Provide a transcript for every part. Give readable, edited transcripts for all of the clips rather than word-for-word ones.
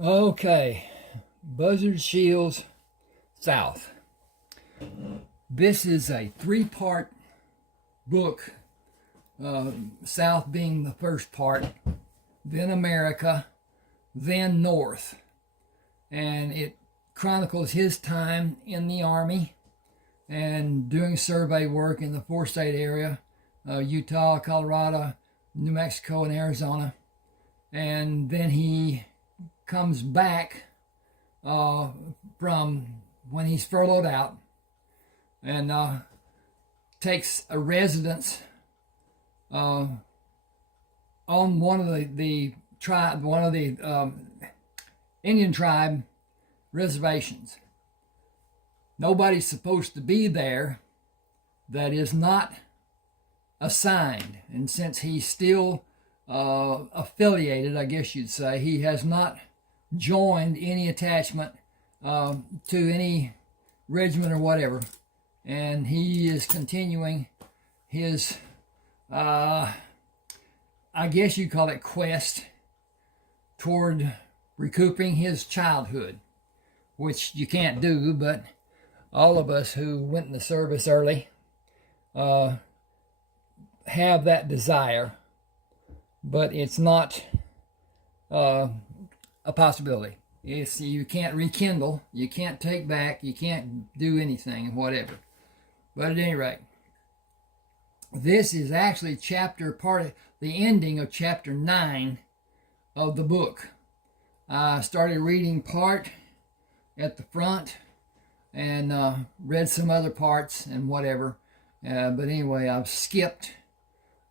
Okay, Buzzard Shields South. This is a three-part book, South being the first part, then America, then North. And it chronicles his time in the Army and doing survey work in the four-state area, Utah, Colorado, New Mexico, and Arizona. And then he comes back from when he's furloughed out and takes a residence on one of the Indian tribe reservations. Nobody's supposed to be there that is not assigned, and since he's still affiliated, I guess you'd say, he has not joined any attachment to any regiment or whatever, and he is continuing his I guess you'd call it quest toward recouping his childhood, which you can't do, but all of us who went in the service early have that desire, but it's not a possibility. You can't rekindle, you can't take back, you can't do anything, whatever. But at any rate, this is actually the ending of chapter 9 of the book. I started reading part at the front and read some other parts and whatever. But anyway, I've skipped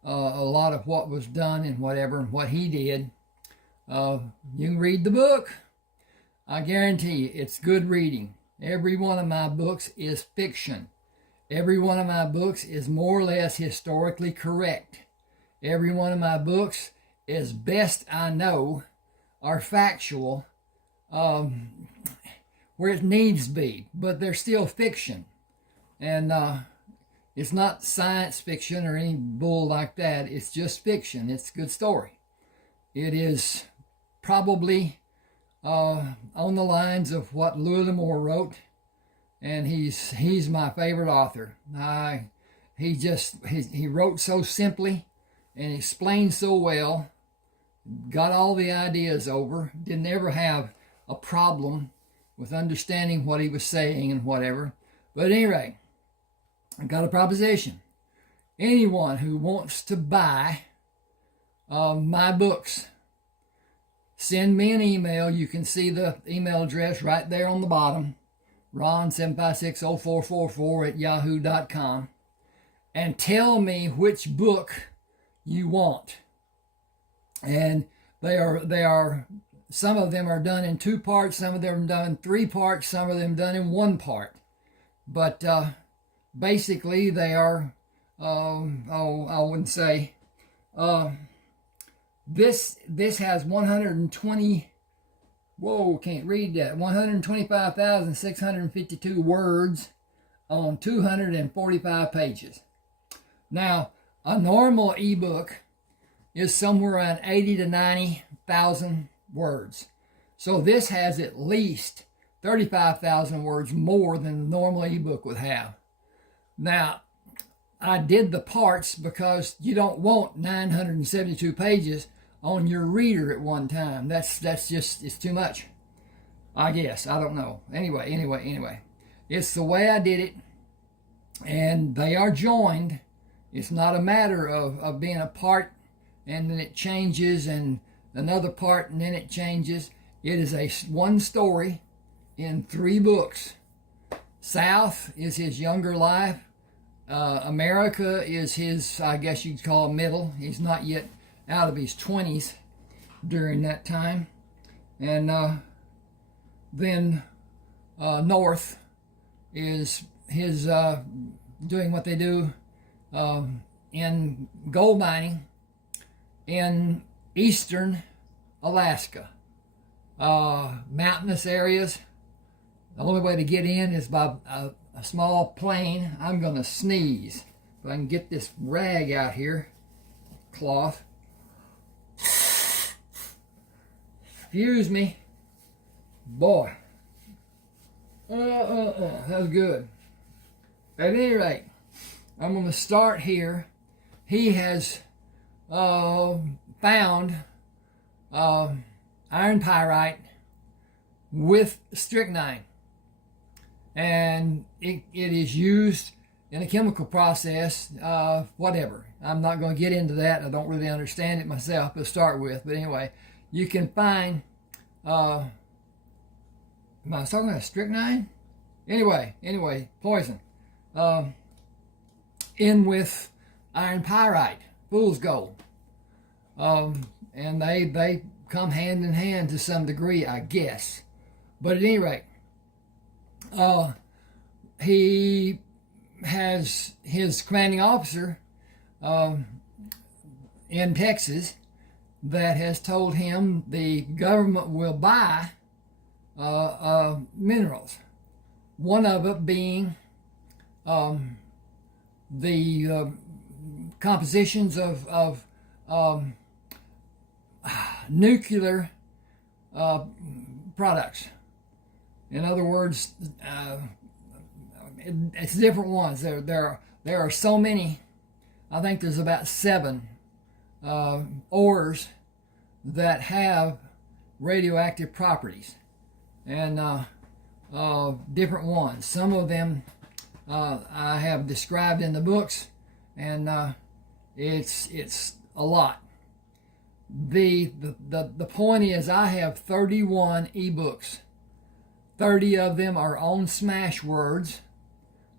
a lot of what was done and whatever, and what he did. You can read the book. I guarantee you, it's good reading. Every one of my books is fiction. Every one of my books is more or less historically correct. Every one of my books, as best I know, are factual where it needs to be, but they're still fiction. And it's not science fiction or any bull like that. It's just fiction. It's a good story. It is probably on the lines of what Louis L'Amour wrote, and he's my favorite author. He wrote so simply and explained so well, got all the ideas over, didn't ever have a problem with understanding what he was saying and whatever. But at any rate, I got a proposition. Anyone who wants to buy my books, send me an email. You can see the email address right there on the bottom, ron7560444@yahoo.com, and tell me which book you want. And they are some of them are done in 2 parts, some of them are done in 3 parts, some of them done in 1 part. But basically they are I wouldn't say this has 120, can't read that, 125,652 words on 245 pages. Now, a normal ebook is somewhere around 80 to 90,000 words. So this has at least 35,000 words more than a normal ebook would have. Now, I did the parts because you don't want 972 pages on your reader at one time. That's just, it's too much, I guess. I don't know. Anyway. It's the way I did it, and they are joined. It's not a matter of being a part and then it changes and another part and then it changes. It is one story in 3 books. South is his younger life. America is his, I guess you'd call middle. He's not yet out of his 20s during that time. And then North is his doing what they do in gold mining in eastern Alaska. Mountainous areas. The only way to get in is by a small plane. I'm going to sneeze. If I can get this rag out here, cloth. Excuse me. Boy, that was good. At any rate, I'm going to start here. He has found iron pyrite with strychnine, and it is used in a chemical process, whatever. I'm not going to get into that. I don't really understand it myself to start with, but anyway, you can find am I talking about strychnine? Anyway, poison in with iron pyrite, fool's gold, and they come hand in hand to some degree, I guess. But at any rate, he has his commanding officer in Texas that has told him the government will buy minerals. One of it being the compositions of nuclear products. In other words, it's different ones. There are so many. I think there's about 7 ores that have radioactive properties, and different ones. Some of them I have described in the books, and it's a lot. The point is, I have 31 ebooks. 30 of them are on Smashwords.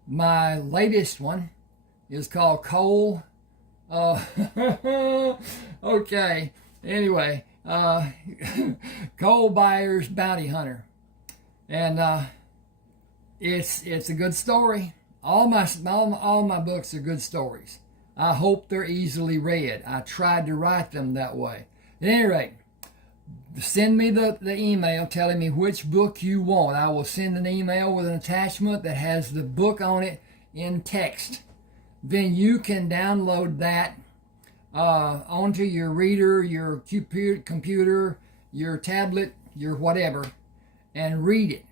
My latest one is called Coal. Okay. Anyway, Coal Buyer's Bounty Hunter, and it's a good story. All my books are good stories. I hope they're easily read. I tried to write them that way. At any rate, send me the email telling me which book you want. I will send an email with an attachment that has the book on it in text. Then you can download that onto your reader, your computer, your tablet, your whatever, and read it.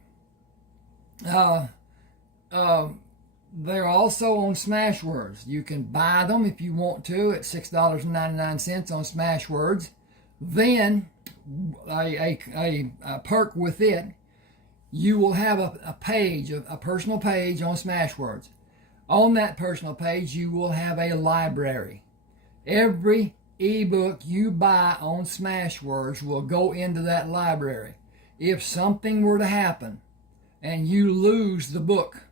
They're also on Smashwords. You can buy them if you want to at $6.99 on Smashwords. Then a perk with it, you will have a page, a personal page on Smashwords. On that personal page, you will have a library. Every ebook you buy on Smashwords will go into that library. If something were to happen and you lose the book,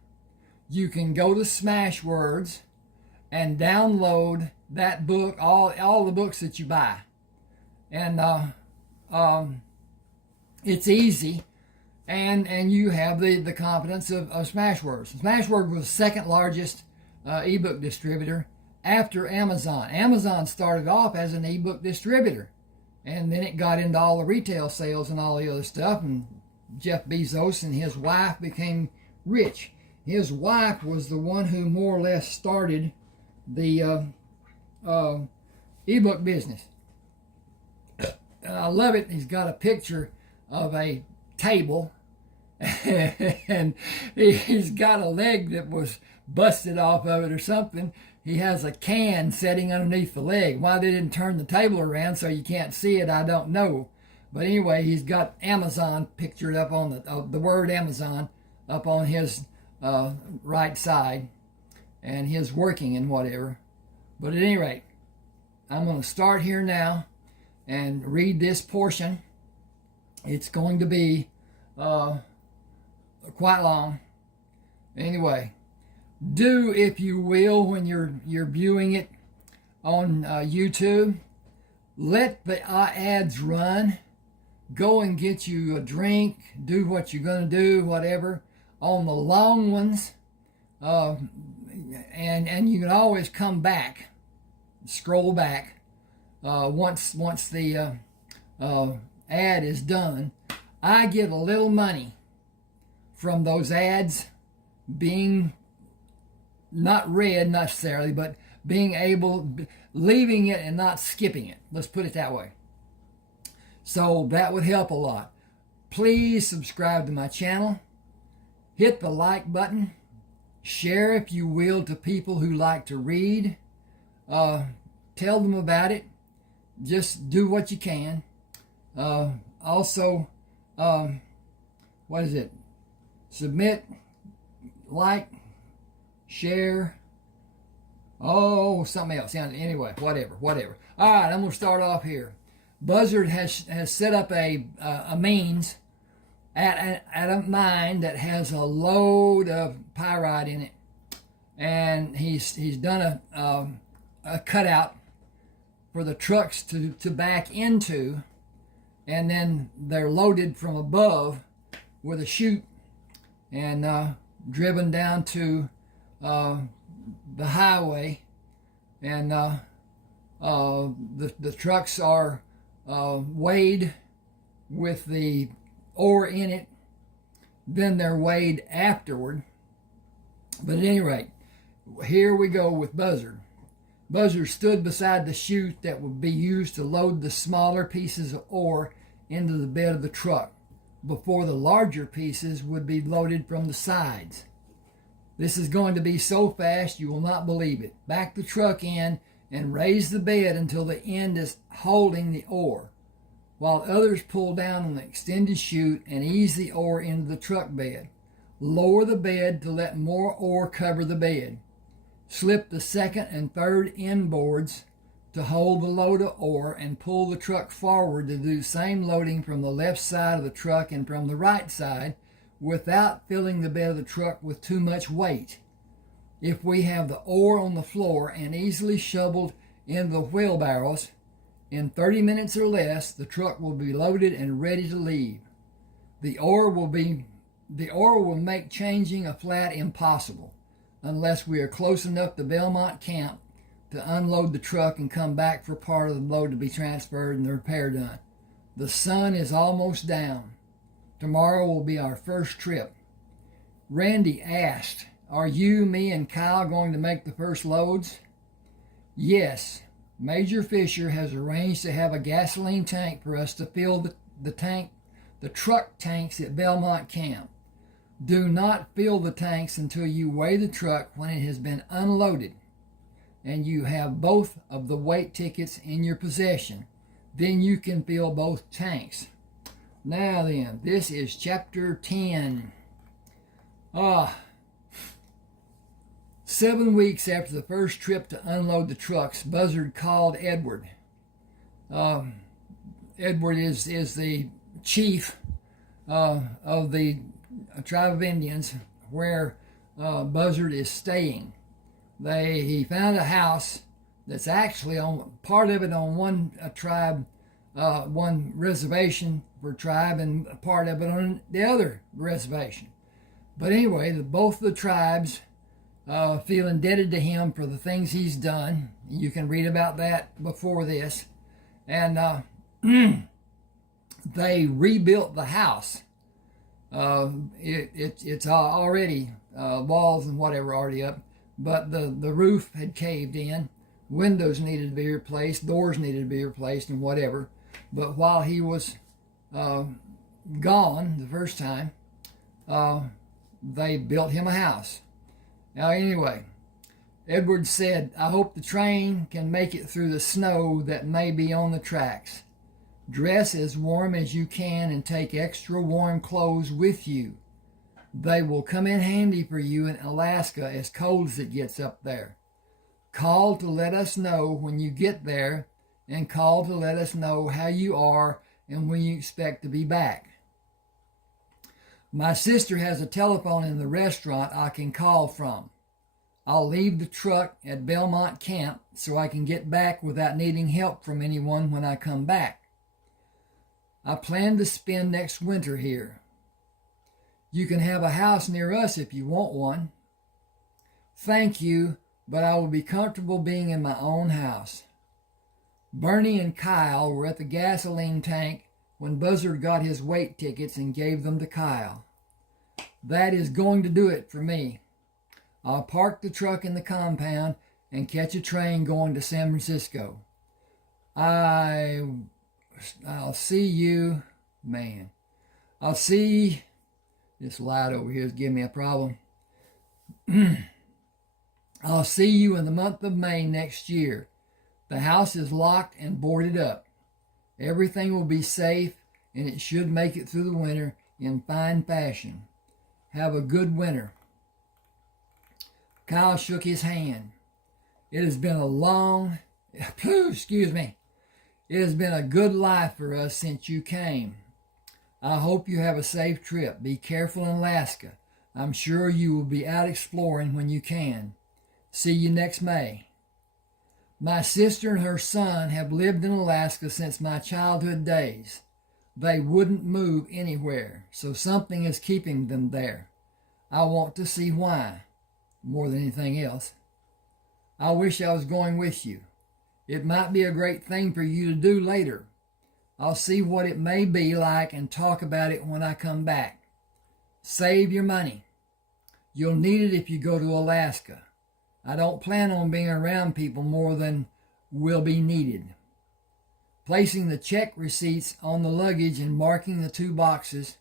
you can go to Smashwords and download that book, all the books that you buy. And it's easy, and you have the confidence of Smashwords. Smashwords was the second largest ebook distributor after Amazon. Amazon started off as an ebook distributor, and then it got into all the retail sales and all the other stuff, and Jeff Bezos and his wife became rich. His wife was the one who more or less started the ebook business. And I love it. He's got a picture of a table, and he's got a leg that was busted off of it or something. He has a can sitting underneath the leg. Why they didn't turn the table around so you can't see it, I don't know. But anyway, he's got Amazon pictured up on the word Amazon up on his right side, and his working and whatever. But at any rate, I'm going to start here now and read this portion. It's going to be quite long. Anyway, do, if you will, when you're viewing it on YouTube, let the ads run. Go and get you a drink. Do what you're going to do, whatever. On the long ones, and you can always come back, scroll back once the ad is done. I get a little money from those ads being not read necessarily, but being leaving it and not skipping it. Let's put it that way. So that would help a lot. Please subscribe to my channel. Hit the like button. Share, if you will, to people who like to read. Tell them about it. Just do what you can. Also, what is it? Submit, like, share. Oh, something else. Anyway, whatever. All right, I'm going to start off here. Buzzard has set up a means at a mine that has a load of pyrite in it, and he's done a cutout for the trucks to back into, and then they're loaded from above with a chute and driven down to the highway, and the trucks are weighed with the ore in it. Then they're weighed afterward. But at any rate, here we go with Buzzard. Buzzard stood beside the chute that would be used to load the smaller pieces of ore into the bed of the truck before the larger pieces would be loaded from the sides. This is going to be so fast you will not believe it. Back the truck in and raise the bed until the end is holding the ore, while others pull down on the extended chute and ease the ore into the truck bed. Lower the bed to let more ore cover the bed. Slip the second and third end boards to hold the load of ore and pull the truck forward to do the same loading from the left side of the truck and from the right side without filling the bed of the truck with too much weight. If we have the ore on the floor and easily shoveled in the wheelbarrows, in 30 minutes or less, the truck will be loaded and ready to leave. The ore will make changing a flat impossible unless we are close enough to Belmont Camp to unload the truck and come back for part of the load to be transferred and the repair done. The sun is almost down. Tomorrow will be our first trip. Randy asked, "Are you, me, and Kyle going to make the first loads?" Yes. Major Fisher has arranged to have a gasoline tank for us to fill the truck tanks at Belmont Camp. Do not fill the tanks until you weigh the truck when it has been unloaded and you have both of the weight tickets in your possession. Then you can fill both tanks. Now then, this is chapter 10. 7 weeks after the first trip to unload the trucks, Buzzard called Edward. Edward is the chief of the tribe of Indians where Buzzard is staying. He found a house that's actually on part of it on one tribe, one reservation for tribe, and part of it on the other reservation. But anyway, both the tribes feel indebted to him for the things he's done. You can read about that before this. And they rebuilt the house. It's already walls and whatever already up, but the roof had caved in. Windows needed to be replaced, doors needed to be replaced, and whatever. But while he was gone the first time, they built him a house. Now anyway, Edward said, "I hope the train can make it through the snow that may be on the tracks. Dress as warm as you can and take extra warm clothes with you. They will come in handy for you in Alaska as cold as it gets up there. Call to let us know when you get there, and call to let us know how you are and when you expect to be back. My sister has a telephone in the restaurant I can call from. I'll leave the truck at Belmont Camp so I can get back without needing help from anyone when I come back. I plan to spend next winter here. You can have a house near us if you want one. Thank you, but I will be comfortable being in my own house." Bernie and Kyle were at the gasoline tank when Buzzard got his weight tickets and gave them to Kyle. "That is going to do it for me. I'll park the truck in the compound and catch a train going to San Francisco. I'll see you, man. I'll see. This light over here is giving me a problem. I'll see you in the month of May next year. The house is locked and boarded up. Everything will be safe, and it should make it through the winter in fine fashion. Have a good winter. Kyle shook his hand. It has been a long, excuse me, it has been a good life for us since you came. I hope you have a safe trip. Be careful in Alaska. I'm sure you will be out exploring when you can. See you next May. My sister and her son have lived in Alaska since my childhood days. They wouldn't move anywhere, so something is keeping them there. I want to see why, more than anything else. I wish I was going with you. It might be a great thing for you to do later. I'll see what it may be like and talk about it when I come back. Save your money. You'll need it if you go to Alaska. I don't plan on being around people more than will be needed. Placing the check receipts on the luggage and marking the 2 boxes,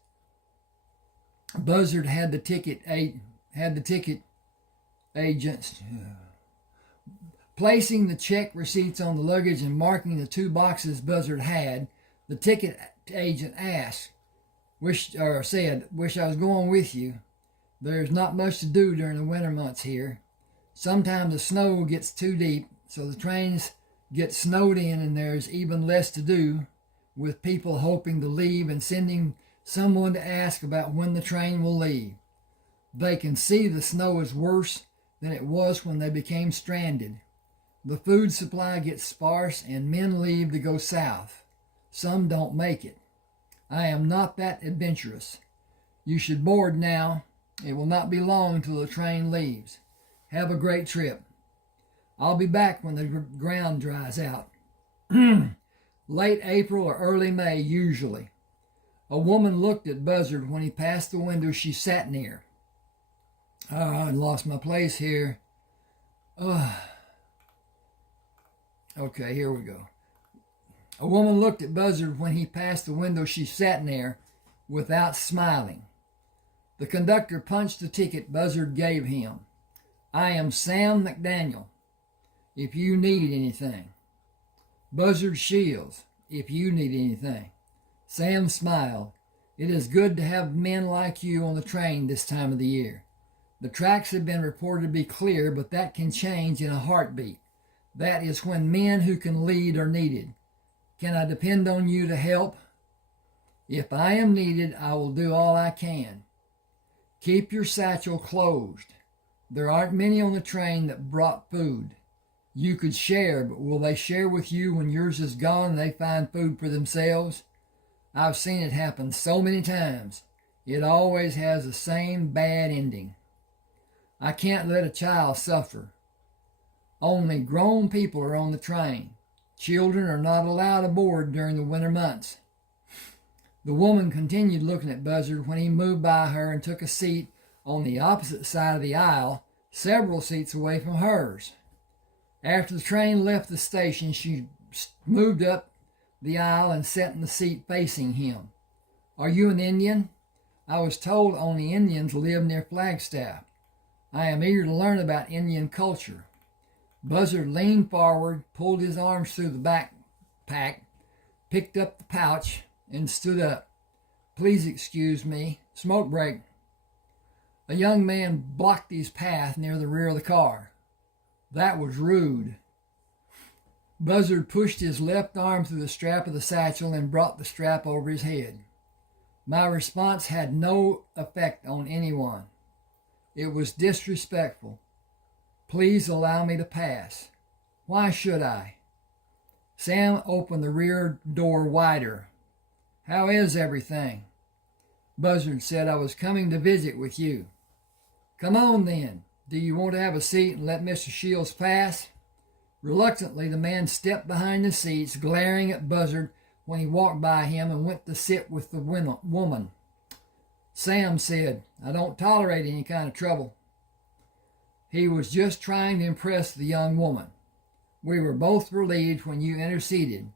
Buzzard had the ticket agents. Placing the check receipts on the luggage and marking the 2 boxes Buzzard had, the ticket agent asked, said, "Wish I was going with you. There's not much to do during the winter months here. Sometimes the snow gets too deep, so the trains get snowed in and there's even less to do, with people hoping to leave and sending someone to ask about when the train will leave. They can see the snow is worse than it was when they became stranded. The food supply gets sparse and men leave to go south. Some don't make it. I am not that adventurous. You should board now. It will not be long until the train leaves. Have a great trip. I'll be back when the ground dries out." Late April or early May, usually. A woman looked at Buzzard when he passed the window she sat near. I lost my place here. Okay, here we go. A woman looked at Buzzard when he passed the window she sat near without smiling. The conductor punched the ticket Buzzard gave him. "I am Sam McDaniel, if you need anything." "Buzzard Shields, if you need anything." Sam smiled. "It is good to have men like you on the train this time of the year. The tracks have been reported to be clear, but that can change in a heartbeat. That is when men who can lead are needed. Can I depend on you to help?" "If I am needed, I will do all I can." "Keep your satchel closed. There aren't many on the train that brought food. You could share, but will they share with you when yours is gone and they find food for themselves? I've seen it happen so many times. It always has the same bad ending. I can't let a child suffer. Only grown people are on the train. Children are not allowed aboard during the winter months." The woman continued looking at Buzzard when he moved by her and took a seat on the opposite side of the aisle, several seats away from hers. After the train left the station, she moved up the aisle and sat in the seat facing him. "Are you an Indian? I was told only Indians live near Flagstaff. I am eager to learn about Indian culture." Buzzard leaned forward, pulled his arms through the backpack, picked up the pouch, and stood up. "Please excuse me. Smoke break." A young man blocked his path near the rear of the car. That was rude. Buzzard pushed his left arm through the strap of the satchel and brought the strap over his head. My response had no effect on anyone. It was disrespectful. "Please allow me to pass." "Why should I?" Sam opened the rear door wider. "How is everything?" Buzzard said, "I was coming to visit with you." "Come on then. Do you want to have a seat and let Mr. Shields pass?" Reluctantly, the man stepped behind the seats, glaring at Buzzard when he walked by him, and went to sit with the woman. Sam said, "I don't tolerate any kind of trouble." He was just trying to impress the young woman. "We were both relieved when you interceded."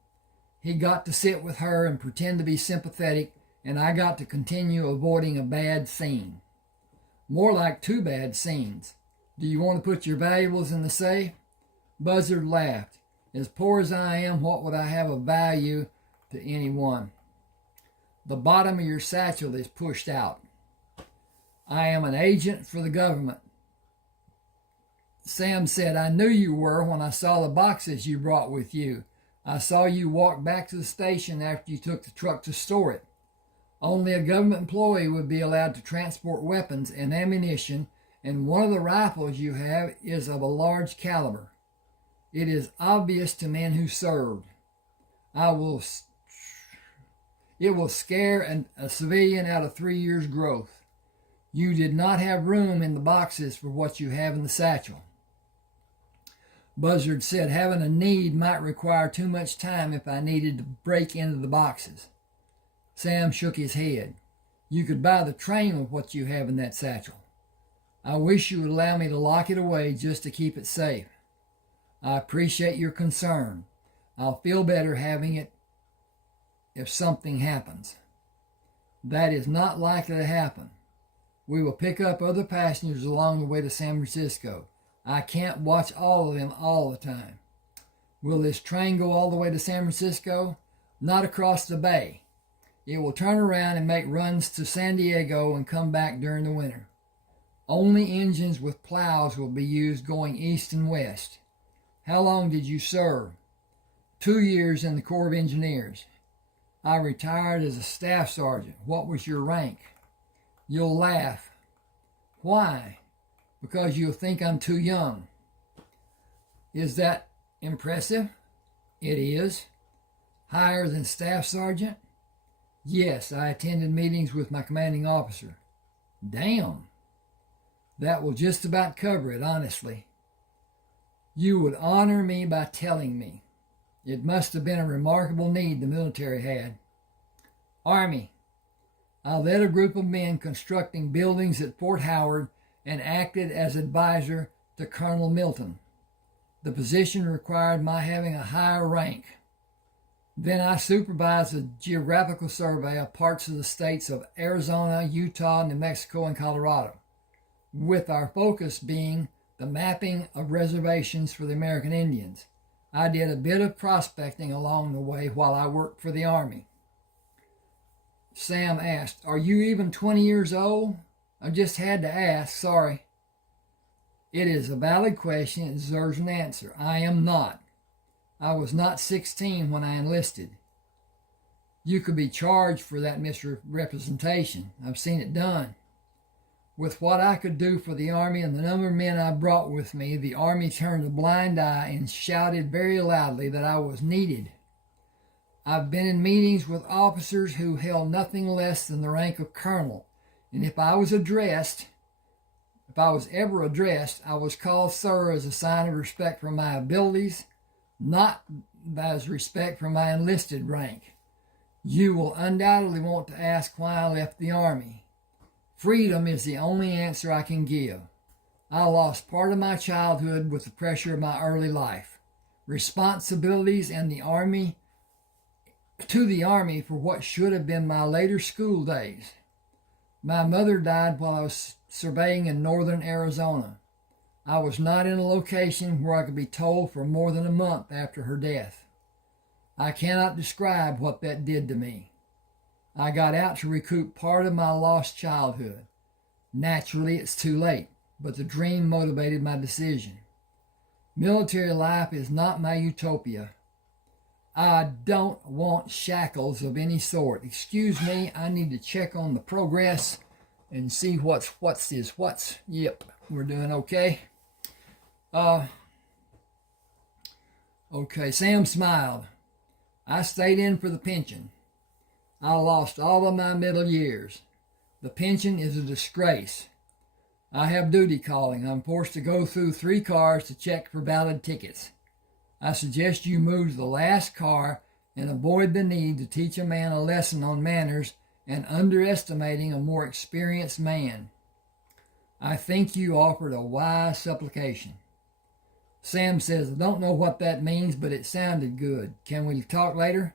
He got to sit with her and pretend to be sympathetic and I got to continue avoiding a bad scene. More like two bad scenes. Do you want to put your valuables in the safe? Buzzard laughed. As poor as I am, what would I have of value to anyone? The bottom of your satchel is pushed out. I am an agent for the government. Sam said, I knew you were when I saw the boxes you brought with you. I saw you walk back to the station after you took the truck to store it. Only a government employee would be allowed to transport weapons and ammunition, and one of the rifles you have is of a large caliber. It is obvious to men who served. It will scare a civilian out of 3 years' growth. You did not have room in the boxes for what you have in the satchel. Buzzard said, having a need might require too much time if I needed to break into the boxes. Sam shook his head. You could buy the train with what you have in that satchel. I wish you would allow me to lock it away just to keep it safe. I appreciate your concern. I'll feel better having it if something happens. That is not likely to happen. We will pick up other passengers along the way to San Francisco. I can't watch all of them all the time. Will this train go all the way to San Francisco? Not across the bay. It will turn around and make runs to San Diego and come back during the winter. Only engines with plows will be used going east and west. How long did you serve? 2 years in the Corps of Engineers. I retired as a staff sergeant. What was your rank? You'll laugh. Why? Because you'll think I'm too young. Is that impressive? It is. Higher than staff sergeant? Yes, I attended meetings with my commanding officer. Damn. That will just about cover it, honestly. You would honor me by telling me. It must have been a remarkable need the military had. Army. I led a group of men constructing buildings at Fort Howard and acted as advisor to Colonel Milton. The position required my having a higher rank. Then I supervised a geographical survey of parts of the states of Arizona, Utah, New Mexico, and Colorado, with our focus being the mapping of reservations for the American Indians. I did a bit of prospecting along the way while I worked for the Army. Sam asked, are you even 20 years old? I just had to ask, sorry. It is a valid question. It deserves an answer. I am not. I was not 16 when I enlisted. You could be charged for that misrepresentation. I've seen it done. With what I could do for the Army and the number of men I brought with me, the Army turned a blind eye and shouted very loudly that I was needed. I've been in meetings with officers who held nothing less than the rank of colonel, and if I was ever addressed, I was called sir as a sign of respect for my abilities, not as respect for my enlisted rank. You will undoubtedly want to ask why I left the Army. Freedom is the only answer I can give. I lost part of my childhood with the pressure of my early life, responsibilities and the Army for what should have been my later school days. My mother died while I was surveying in northern Arizona. I was not in a location where I could be told for more than a month after her death. I cannot describe what that did to me. I got out to recoup part of my lost childhood. Naturally, it's too late, but the dream motivated my decision. Military life is not my utopia. I don't want shackles of any sort. Excuse me, I need to check on the progress and see what's. Yep, we're doing okay. Okay, Sam smiled. I stayed in for the pension. I lost all of my middle years. The pension is a disgrace. I have duty calling. I'm forced to go through 3 cars to check for valid tickets. I suggest you move to the last car and avoid the need to teach a man a lesson on manners and underestimating a more experienced man. I think you offered a wise supplication. Sam says, I don't know what that means, but it sounded good. Can we talk later?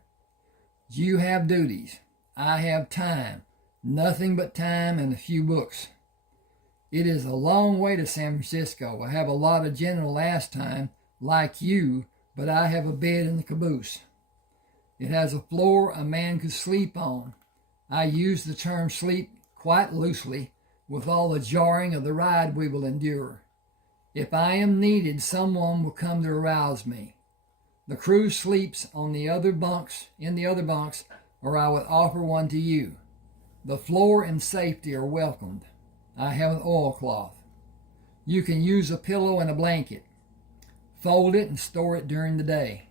You have duties. I have time, nothing but time and a few books. It is a long way to San Francisco. I have a lot of general last time, like you, but I have a bed in the caboose. It has a floor a man could sleep on. I use the term sleep quite loosely, with all the jarring of the ride we will endure. If I am needed, someone will come to arouse me. The crew sleeps on the other bunks, or I would offer one to you. The floor and safety are welcomed. I have an oilcloth. You can use a pillow and a blanket. Fold it and store it during the day.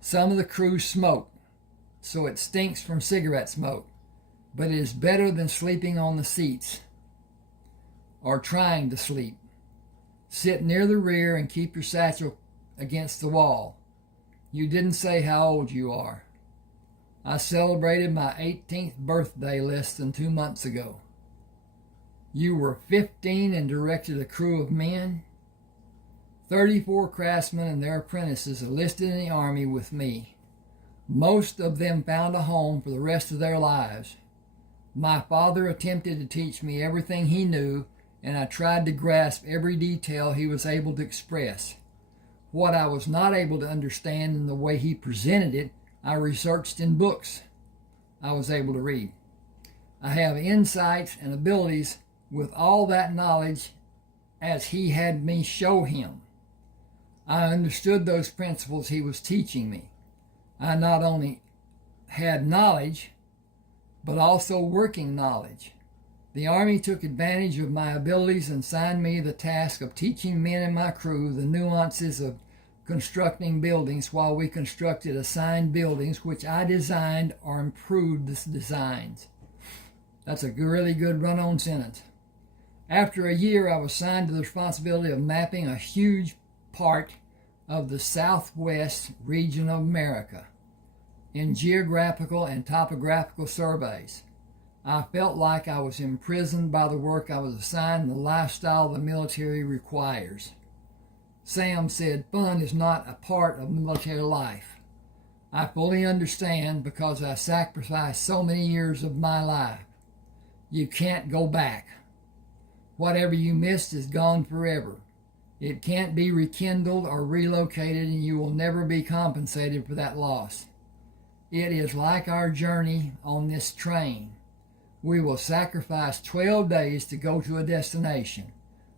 Some of the crew smoke, so it stinks from cigarette smoke, but it is better than sleeping on the seats or trying to sleep. Sit near the rear and keep your satchel against the wall. You didn't say how old you are. I celebrated my 18th birthday less than 2 months ago. You were 15 and directed a crew of men. 34 craftsmen and their apprentices enlisted in the Army with me. Most of them found a home for the rest of their lives. My father attempted to teach me everything he knew, and I tried to grasp every detail he was able to express. What I was not able to understand in the way he presented it, I researched in books I was able to read. I have insights and abilities with all that knowledge as he had me show him. I understood those principles he was teaching me. I not only had knowledge, but also working knowledge. The Army took advantage of my abilities and assigned me the task of teaching men in my crew the nuances of constructing buildings while we constructed assigned buildings which I designed or improved the designs. That's a really good run-on sentence. After a year, I was assigned to the responsibility of mapping a huge part of the southwest region of America in geographical and topographical surveys. I felt like I was imprisoned by the work I was assigned and the lifestyle the military requires. Sam said, fun is not a part of military life. I fully understand because I sacrificed so many years of my life. You can't go back. Whatever you missed is gone forever. It can't be rekindled or relocated, and you will never be compensated for that loss. It is like our journey on this train. We will sacrifice 12 days to go to a destination.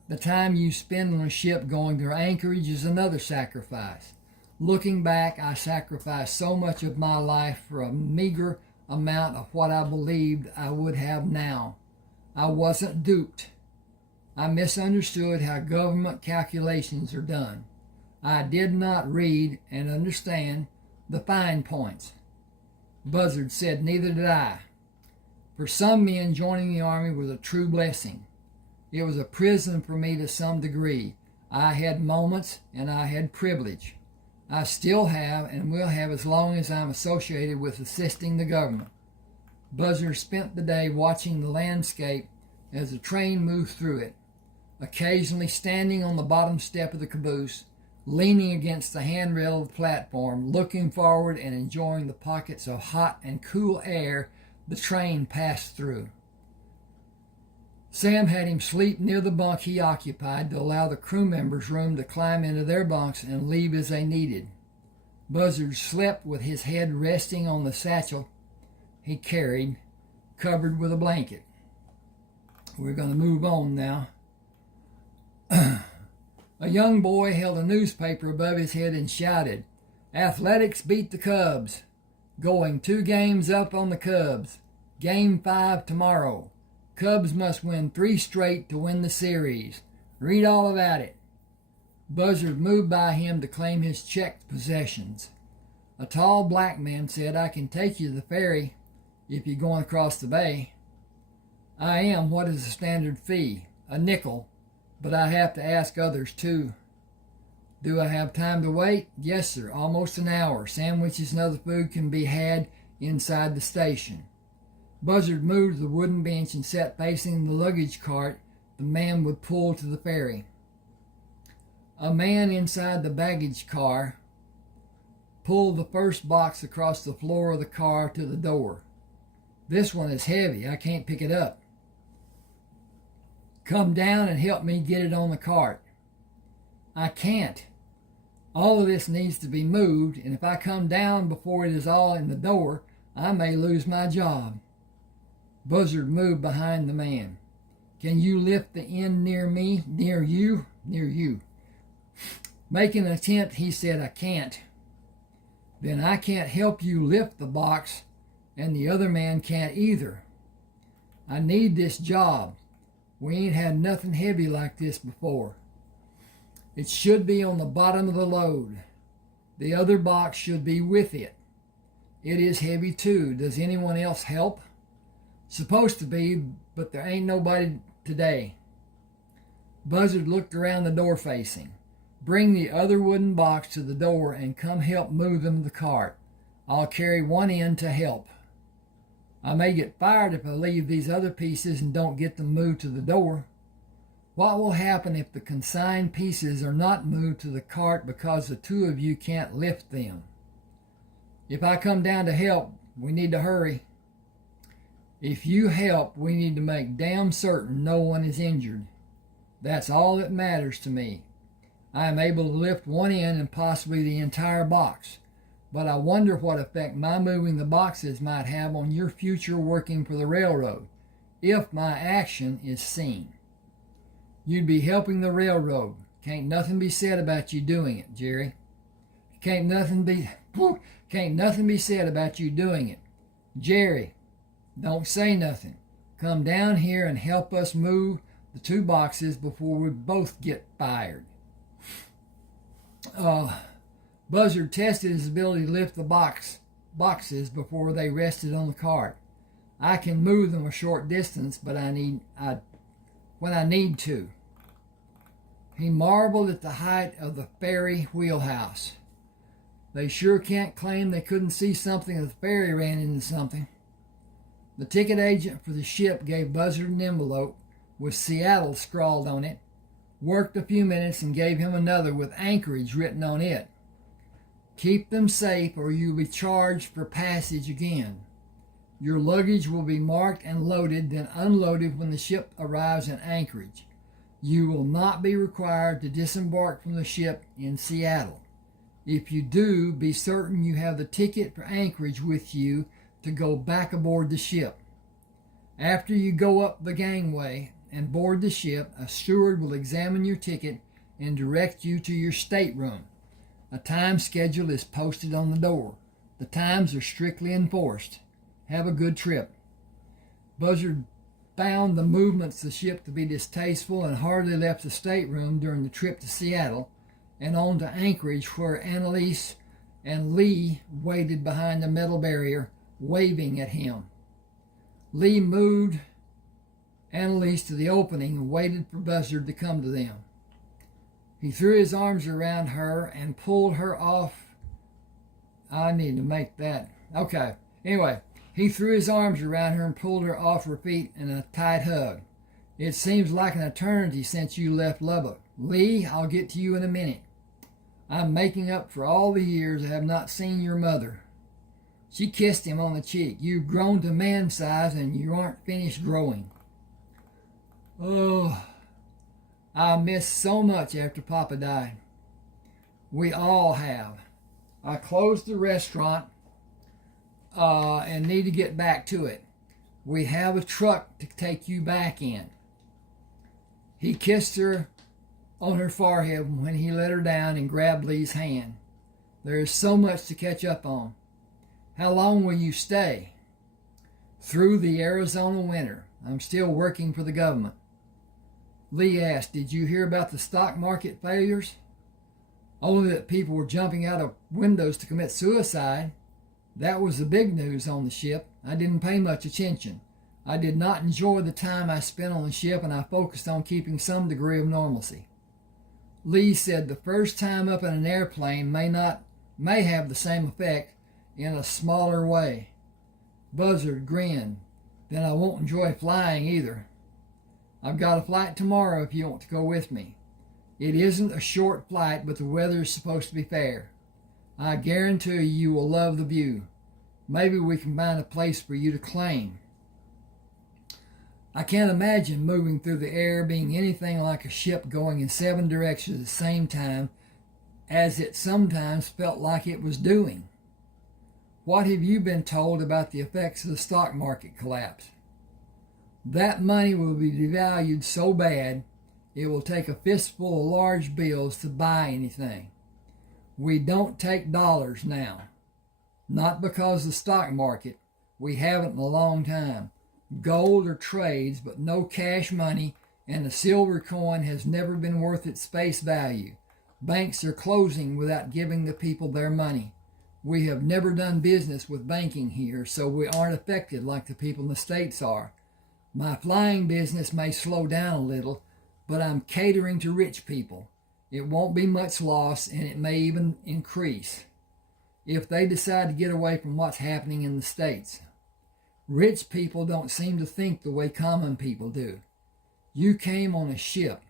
The time you spend on a ship going to Anchorage is another sacrifice. Looking back, I sacrificed so much of my life for a meager amount of what I believed I would have now. I wasn't duped. I misunderstood how government calculations are done. I did not read and understand the fine points. Buzzard said, neither did I. For some men, joining the Army was a true blessing. It was a prison for me to some degree. I had moments and I had privilege. I still have and will have as long as I'm associated with assisting the government. Buzzard spent the day watching the landscape as the train moved through it, occasionally standing on the bottom step of the caboose, leaning against the handrail of the platform, looking forward and enjoying the pockets of hot and cool air the train passed through. Sam had him sleep near the bunk he occupied to allow the crew members room to climb into their bunks and leave as they needed. Buzzard slept with his head resting on the satchel he carried, covered with a blanket. We're going to move on now. A young boy held a newspaper above his head and shouted, "Athletics beat the Cubs. Going 2 games up on the Cubs. Game 5 tomorrow. Cubs must win 3 straight to win the series. Read all about it." Buzzard moved by him to claim his checked possessions. A tall black man said, "I can take you to the ferry if you're going across the bay." "I am. What is the standard fee?" "A nickel, but I have to ask others too." "Do I have time to wait?" "Yes, sir, almost an hour. Sandwiches and other food can be had inside the station." Buzzard moved to the wooden bench and sat facing the luggage cart the man would pull to the ferry. A man inside the baggage car pulled the first box across the floor of the car to the door. This one is heavy. I can't pick it up. Come down and help me get it on the cart. I can't. All of this needs to be moved, and if I come down before it is all in the door, I may lose my job. Buzzard moved behind the man. Can you lift the end near me? Near you? Near you. Making an attempt, he said, I can't. Then I can't help you lift the box, and the other man can't either. I need this job. We ain't had nothing heavy like this before. It should be on the bottom of the load. The other box should be with it. It is heavy too. Does anyone else help? Supposed to be, but there ain't nobody today. Buzzard looked around the door facing. Bring the other wooden box to the door and come help move them to the cart. I'll carry one end to help. I may get fired if I leave these other pieces and don't get them moved to the door. What will happen if the consigned pieces are not moved to the cart because the two of you can't lift them? If I come down to help, we need to hurry. If you help, we need to make damn certain no one is injured. That's all that matters to me. I am able to lift one end and possibly the entire box, but I wonder what effect my moving the boxes might have on your future working for the railroad, if my action is seen. You'd be helping the railroad. Can't nothing be said about you doing it, Jerry. Can't nothing be said about you doing it. Jerry, don't say nothing. Come down here and help us move the two boxes before we both get fired. Buzzard tested his ability to lift the boxes before they rested on the cart. I can move them a short distance, but when I need to. He marveled at the height of the ferry wheelhouse. They sure can't claim they couldn't see something if the ferry ran into something. The ticket agent for the ship gave Buzzard an envelope with Seattle scrawled on it, worked a few minutes, and gave him another with Anchorage written on it. Keep them safe or you'll be charged for passage again. Your luggage will be marked and loaded, then unloaded when the ship arrives in Anchorage. You will not be required to disembark from the ship in Seattle. If you do, be certain you have the ticket for Anchorage with you to go back aboard the ship. After you go up the gangway and board the ship, a steward will examine your ticket and direct you to your stateroom. A time schedule is posted on the door. The times are strictly enforced. Have a good trip. Buzzard found the movements of the ship to be distasteful and hardly left the stateroom during the trip to Seattle and on to Anchorage, where Annalise and Lee waited behind the metal barrier, waving at him. Lee moved Annalise to the opening and waited for Buzzard to come to them. He threw his arms around her and pulled her off. I need to make that. Okay. Anyway, he threw his arms around her and pulled her off her feet in a tight hug. It seems like an eternity since you left Lubbock. Lee, I'll get to you in a minute. I'm making up for all the years I have not seen your mother. She kissed him on the cheek. You've grown to man size and you aren't finished growing. Oh, I missed so much after Papa died. We all have. I closed the restaurant and need to get back to it. We have a truck to take you back in. He kissed her on her forehead when he let her down and grabbed Lee's hand. There is so much to catch up on. How long will you stay? Through the Arizona winter. I'm still working for the government. Lee asked, did you hear about the stock market failures? Only that people were jumping out of windows to commit suicide. That was the big news on the ship. I didn't pay much attention. I did not enjoy the time I spent on the ship, and I focused on keeping some degree of normalcy. Lee said the first time up in an airplane may have the same effect in a smaller way. Buzzard grinned. Then I won't enjoy flying either. I've got a flight tomorrow if you want to go with me. It isn't a short flight, but the weather is supposed to be fair. I guarantee you will love the view. Maybe we can find a place for you to claim. I can't imagine moving through the air being anything like a ship going in 7 directions at the same time, as it sometimes felt like it was doing. What have you been told about the effects of the stock market collapse? That money will be devalued so bad it will take a fistful of large bills to buy anything. We don't take dollars now. Not because of the stock market. We haven't in a long time. Gold or trades, but no cash money, and the silver coin has never been worth its face value. Banks are closing without giving the people their money. We have never done business with banking here, so we aren't affected like the people in the States are. My flying business may slow down a little, but I'm catering to rich people. It won't be much loss, and it may even increase if they decide to get away from what's happening in the States. Rich people don't seem to think the way common people do. You came on a ship.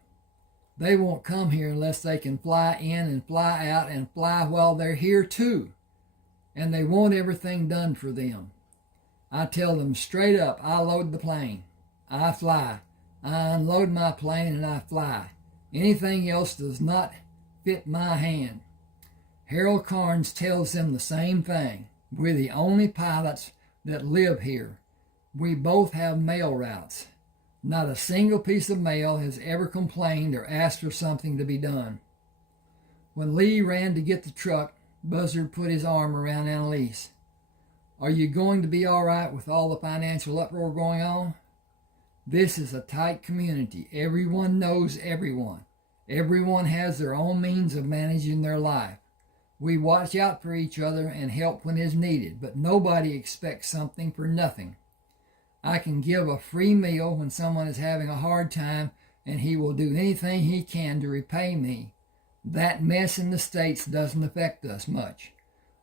They won't come here unless they can fly in and fly out and fly while they're here too. And they want everything done for them. I tell them straight up, I load the plane. I fly. I unload my plane and I fly. Anything else does not fit my hand. Harold Carnes tells them the same thing. We're the only pilots that live here. We both have mail routes. Not a single piece of mail has ever complained or asked for something to be done. When Lee ran to get the truck, Buzzard put his arm around Annalise. Are you going to be all right with all the financial uproar going on? This is a tight community. Everyone knows everyone. Everyone has their own means of managing their life. We watch out for each other and help when is needed, but nobody expects something for nothing. I can give a free meal when someone is having a hard time, and he will do anything he can to repay me. That mess in the States doesn't affect us much.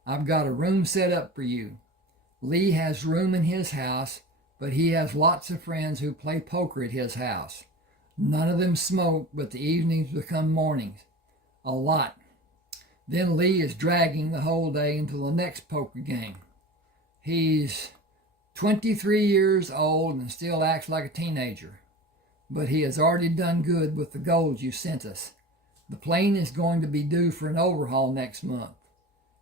I've got a room set up for you. Lee has room in his house, but he has lots of friends who play poker at his house. None of them smoke, but the evenings become mornings. A lot. Then Lee is dragging the whole day until the next poker game. He's 23 years old and still acts like a teenager. But he has already done good with the gold you sent us. The plane is going to be due for an overhaul next month.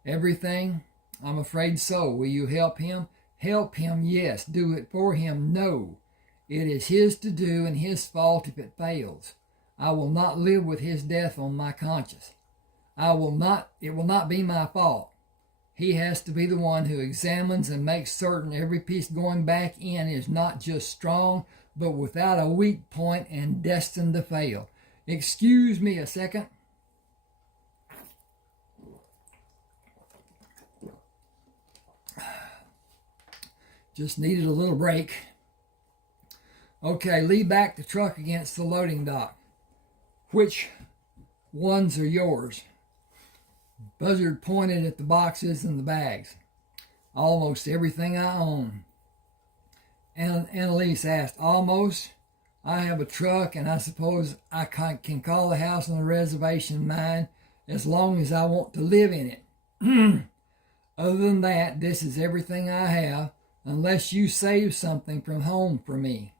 Everything? I'm afraid so. Will you help him? Help him, yes. Do it for him, no. It is his to do and his fault if it fails. I will not live with his death on my conscience. It will not be my fault. He has to be the one who examines and makes certain every piece going back in is not just strong, but without a weak point and destined to fail. Excuse me a second. Just needed a little break. Okay, Lee backed the truck against the loading dock. Which ones are yours? Buzzard pointed at the boxes and the bags. Almost everything I own. And Annalise asked, almost? I have a truck, and I suppose I can call the house on the reservation mine as long as I want to live in it. Other than that, this is everything I have, unless you save something from home for me.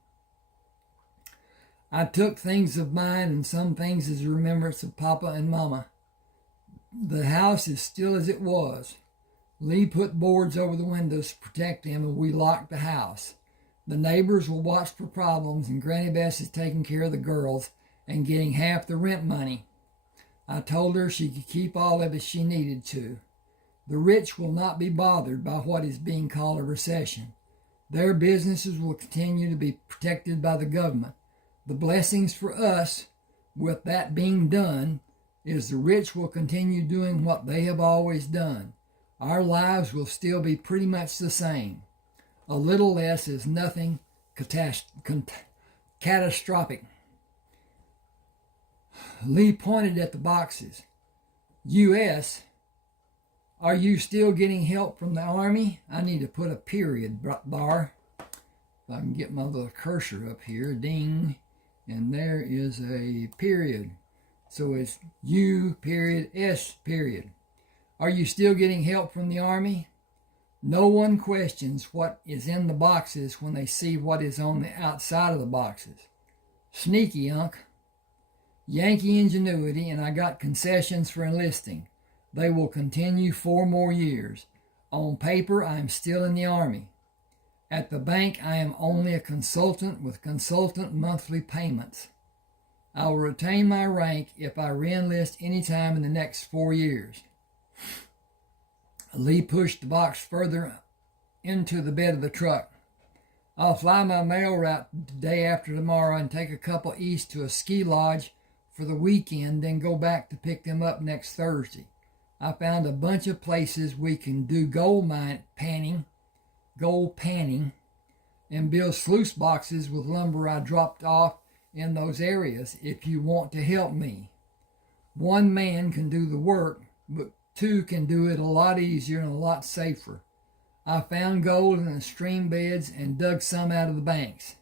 I took things of mine and some things as a remembrance of Papa and Mama. The house is still as it was. Lee put boards over the windows to protect him, and we locked the house. The neighbors will watch for problems, and Granny Bess is taking care of the girls and getting half the rent money. I told her she could keep all of it she needed to. The rich will not be bothered by what is being called a recession. Their businesses will continue to be protected by the government. The blessings for us, with that being done, is the rich will continue doing what they have always done. Our lives will still be pretty much the same. A little less is nothing catastrophic. Lee pointed at the boxes. U.S., are you still getting help from the Army? I need to put a period bar. If I can get my little cursor up here, ding, and there is a period. So it's U period S period. Are you still getting help from the Army? No one questions what is in the boxes when they see what is on the outside of the boxes. Sneaky, Unc. Yankee ingenuity, and I got concessions for enlisting. They will continue 4 more years. On paper, I am still in the Army. At the bank, I am only a consultant with consultant monthly payments. I will retain my rank if I reenlist any time in the next 4 years. Lee pushed the box further into the bed of the truck. I'll fly my mail route the day after tomorrow and take a couple east to a ski lodge for the weekend, then go back to pick them up next Thursday. I found a bunch of places we can do gold panning, and build sluice boxes with lumber I dropped off in those areas if you want to help me. 1 man can do the work, but 2 can do it a lot easier and a lot safer. I found gold in the stream beds and dug some out of the banks.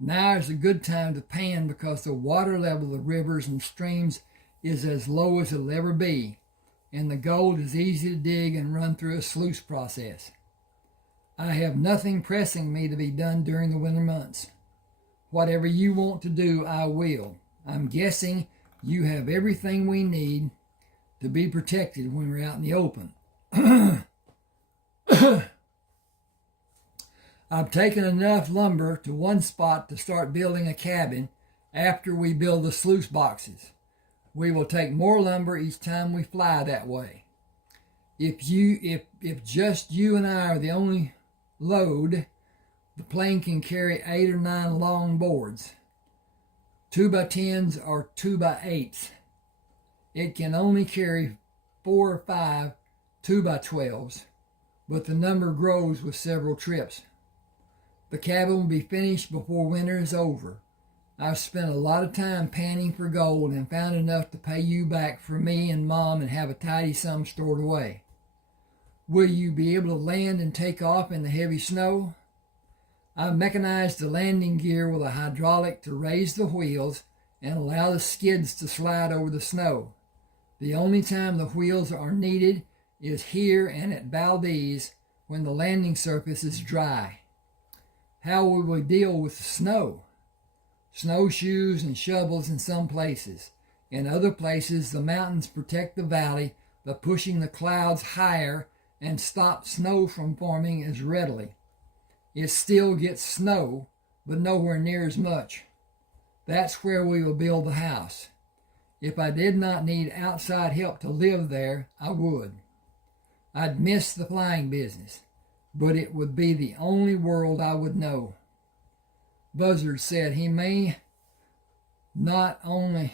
Now is a good time to pan because the water level of the rivers and streams is as low as it'll ever be, and the gold is easy to dig and run through a sluice process. I have nothing pressing me to be done during the winter months. Whatever you want to do, I will. I'm guessing you have everything we need to be protected when we're out in the open. I've taken enough lumber to one spot to start building a cabin after we build the sluice boxes. We will take more lumber each time we fly that way. If just you and I are the only load, the plane can carry 8 or 9 long boards, 2x10s or 2x8s. It can only carry 4 or 5 2x12s, but the number grows with several trips. The cabin will be finished before winter is over. I've spent a lot of time panning for gold and found enough to pay you back for me and Mom and have a tidy sum stored away. Will you be able to land and take off in the heavy snow? I've mechanized the landing gear with a hydraulic to raise the wheels and allow the skids to slide over the snow. The only time the wheels are needed is here and at Valdez when the landing surface is dry. How will we deal with the snow? Snowshoes and shovels in some places. In other places, the mountains protect the valley by pushing the clouds higher and stop snow from forming as readily. It still gets snow, but nowhere near as much. That's where we will build the house. If I did not need outside help to live there, I would. I'd miss the flying business, but it would be the only world I would know. Buzzard said he may not only...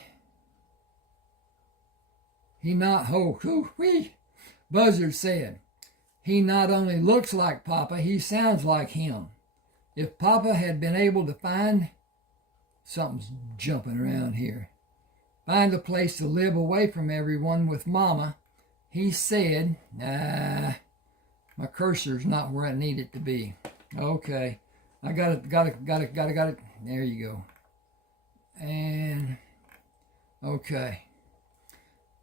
Buzzard said, he not only looks like Papa, he sounds like him. If Papa had been able to find... Something's jumping around here. Find a place to live away from everyone with Mama, he said, my cursor's not where I need it to be. Okay. I got it. There you go. And, okay.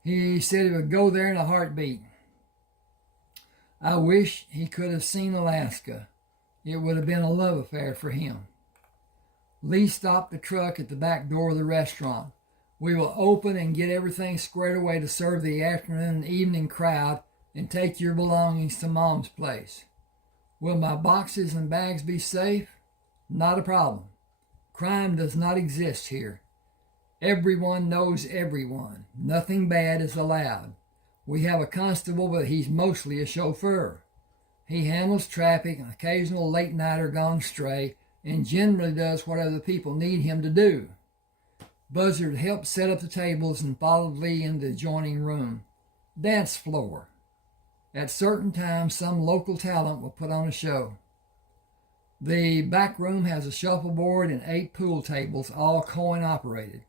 He said he would go there in a heartbeat. I wish he could have seen Alaska. It would have been a love affair for him. Lee stopped the truck at the back door of the restaurant. We will open and get everything squared away to serve the afternoon and evening crowd and take your belongings to Mom's place. Will my boxes and bags be safe? Not a problem. Crime does not exist here. Everyone knows everyone. Nothing bad is allowed. We have a constable, but he's mostly a chauffeur. He handles traffic, an occasional late-nighter gone stray, and generally does what other people need him to do. Buzzard helped set up the tables and followed Lee into the adjoining room. Dance floor. At certain times, some local talent will put on a show. The back room has a shuffleboard and 8 pool tables, all coin-operated.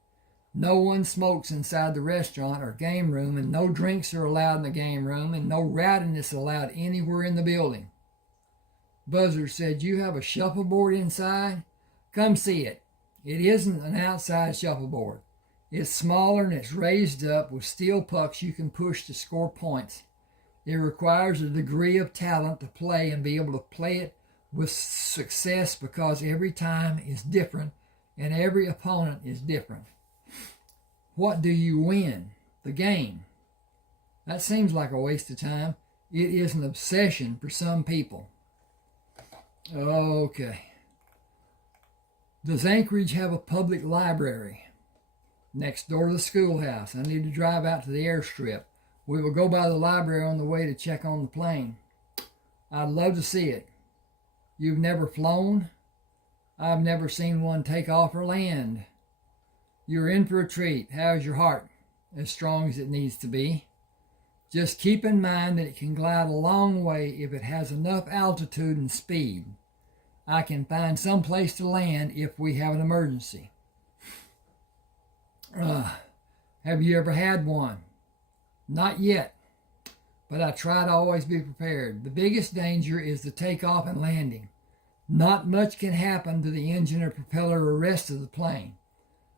No one smokes inside the restaurant or game room, and no drinks are allowed in the game room, and no rowdiness allowed anywhere in the building. Buzzard said, you have a shuffleboard inside? Come see it. It isn't an outside shuffleboard. It's smaller and it's raised up with steel pucks you can push to score points. It requires a degree of talent to play and be able to play it with success because every time is different and every opponent is different. What do you win? The game. That seems like a waste of time. It is an obsession for some people. Okay. Does Anchorage have a public library? Next door to the schoolhouse. I need to drive out to the airstrip. We will go by the library on the way to check on the plane. I'd love to see it. You've never flown? I've never seen one take off or land. You're in for a treat. How's your heart? As strong as it needs to be. Just keep in mind that it can glide a long way if it has enough altitude and speed. I can find some place to land if we have an emergency. Have you ever had one? Not yet, but I try to always be prepared. The biggest danger is the takeoff and landing. Not much can happen to the engine or propeller or rest of the plane.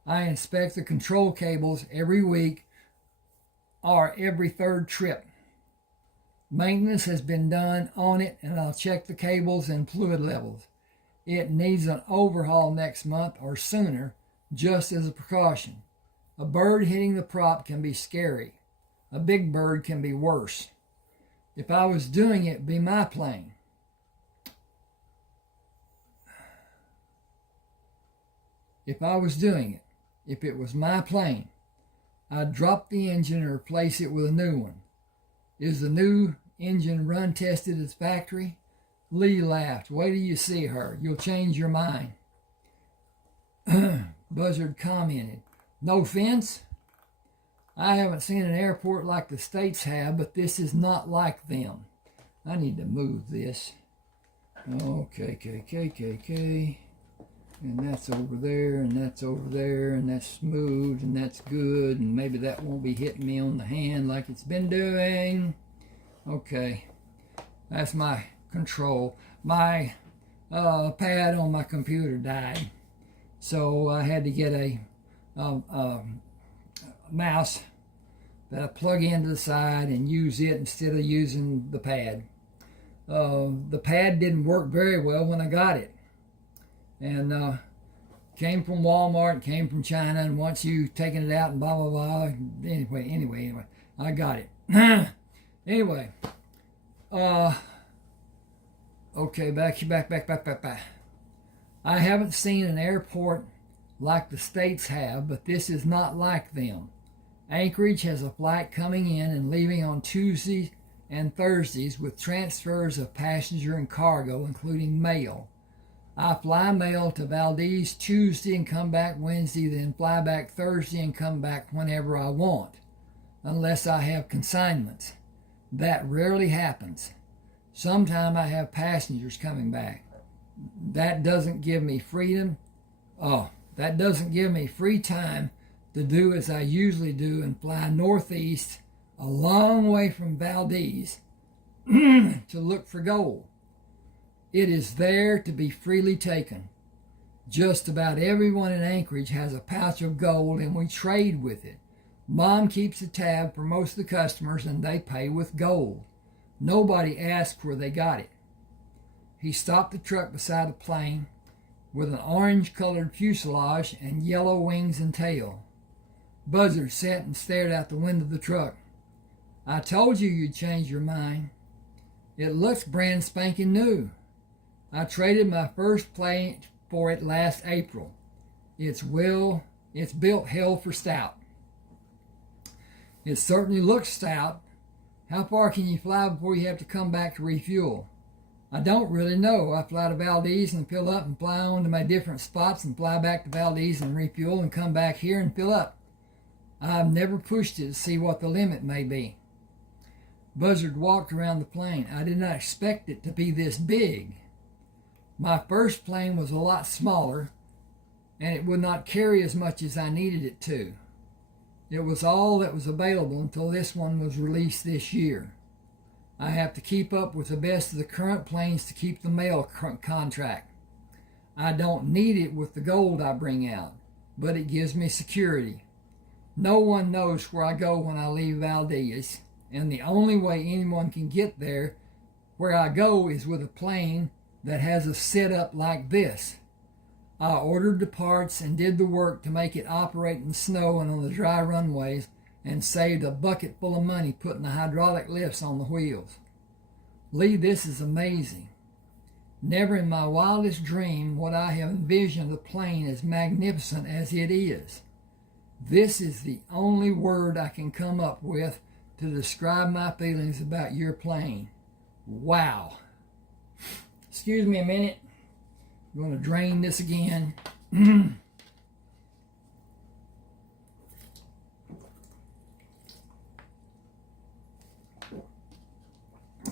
I inspect the control cables every week or every third trip. Maintenance has been done on it, and I'll check the cables and fluid levels. It needs an overhaul next month or sooner, just as a precaution. A bird hitting the prop can be scary. A big bird can be worse. If I was doing it, it'd be my plane. If I was doing it, if it was my plane, I'd drop the engine and replace it with a new one. Is the new engine run tested at the factory? Lee laughed. Wait till you see her. You'll change your mind. Buzzard commented. No offense? I haven't seen an airport like the States have, but this is not like them. I need to move this. Okay. And that's over there, and that's over there, and that's smooth, and that's good, and maybe that won't be hitting me on the hand like it's been doing. Okay. That's my control. My pad on my computer died, so I had to get a mouse that I plug into the side and use it instead of using the pad. The pad didn't work very well when I got it, and came from Walmart, came from China, and once you taking it out and blah blah blah. Anyway, I got it. Anyway, okay, back. I haven't seen an airport like the States have, but this is not like them. Anchorage has a flight coming in and leaving on Tuesdays and Thursdays with transfers of passenger and cargo, including mail. I fly mail to Valdez Tuesday and come back Wednesday, then fly back Thursday and come back whenever I want, unless I have consignments. That rarely happens. Sometimes I have passengers coming back. That doesn't give me freedom. That doesn't give me free time to do as I usually do and fly northeast a long way from Valdez to look for gold. It is there to be freely taken. Just about everyone in Anchorage has a pouch of gold and we trade with it. Mom keeps a tab for most of the customers and they pay with gold. Nobody asks where they got it. He stopped the truck beside the plane with an orange-colored fuselage and yellow wings and tail. Buzzard sat and stared out the window of the truck. I told you you'd change your mind. It looks brand spanking new. I traded my first plane for it last April. It's built hell for stout. It certainly looks stout. How far can you fly before you have to come back to refuel? I don't really know. I fly to Valdez and fill up and fly on to my different spots and fly back to Valdez and refuel and come back here and fill up. I've never pushed it to see what the limit may be. Buzzard walked around the plane. I did not expect it to be this big. My first plane was a lot smaller, and it would not carry as much as I needed it to. It was all that was available until this one was released this year. I have to keep up with the best of the current planes to keep the mail contract. I don't need it with the gold I bring out, but it gives me security. No one knows where I go when I leave Valdez. and the only way anyone can get there where I go is with a plane that has a setup like this. I ordered the parts and did the work to make it operate in snow and on the dry runways, and saved a bucket full of money putting the hydraulic lifts on the wheels. Lee, this is amazing. Never in my wildest dream would I have envisioned a plane as magnificent as it is. This is the only word I can come up with to describe my feelings about your plane. Wow. Excuse me a minute. I'm going to drain this again.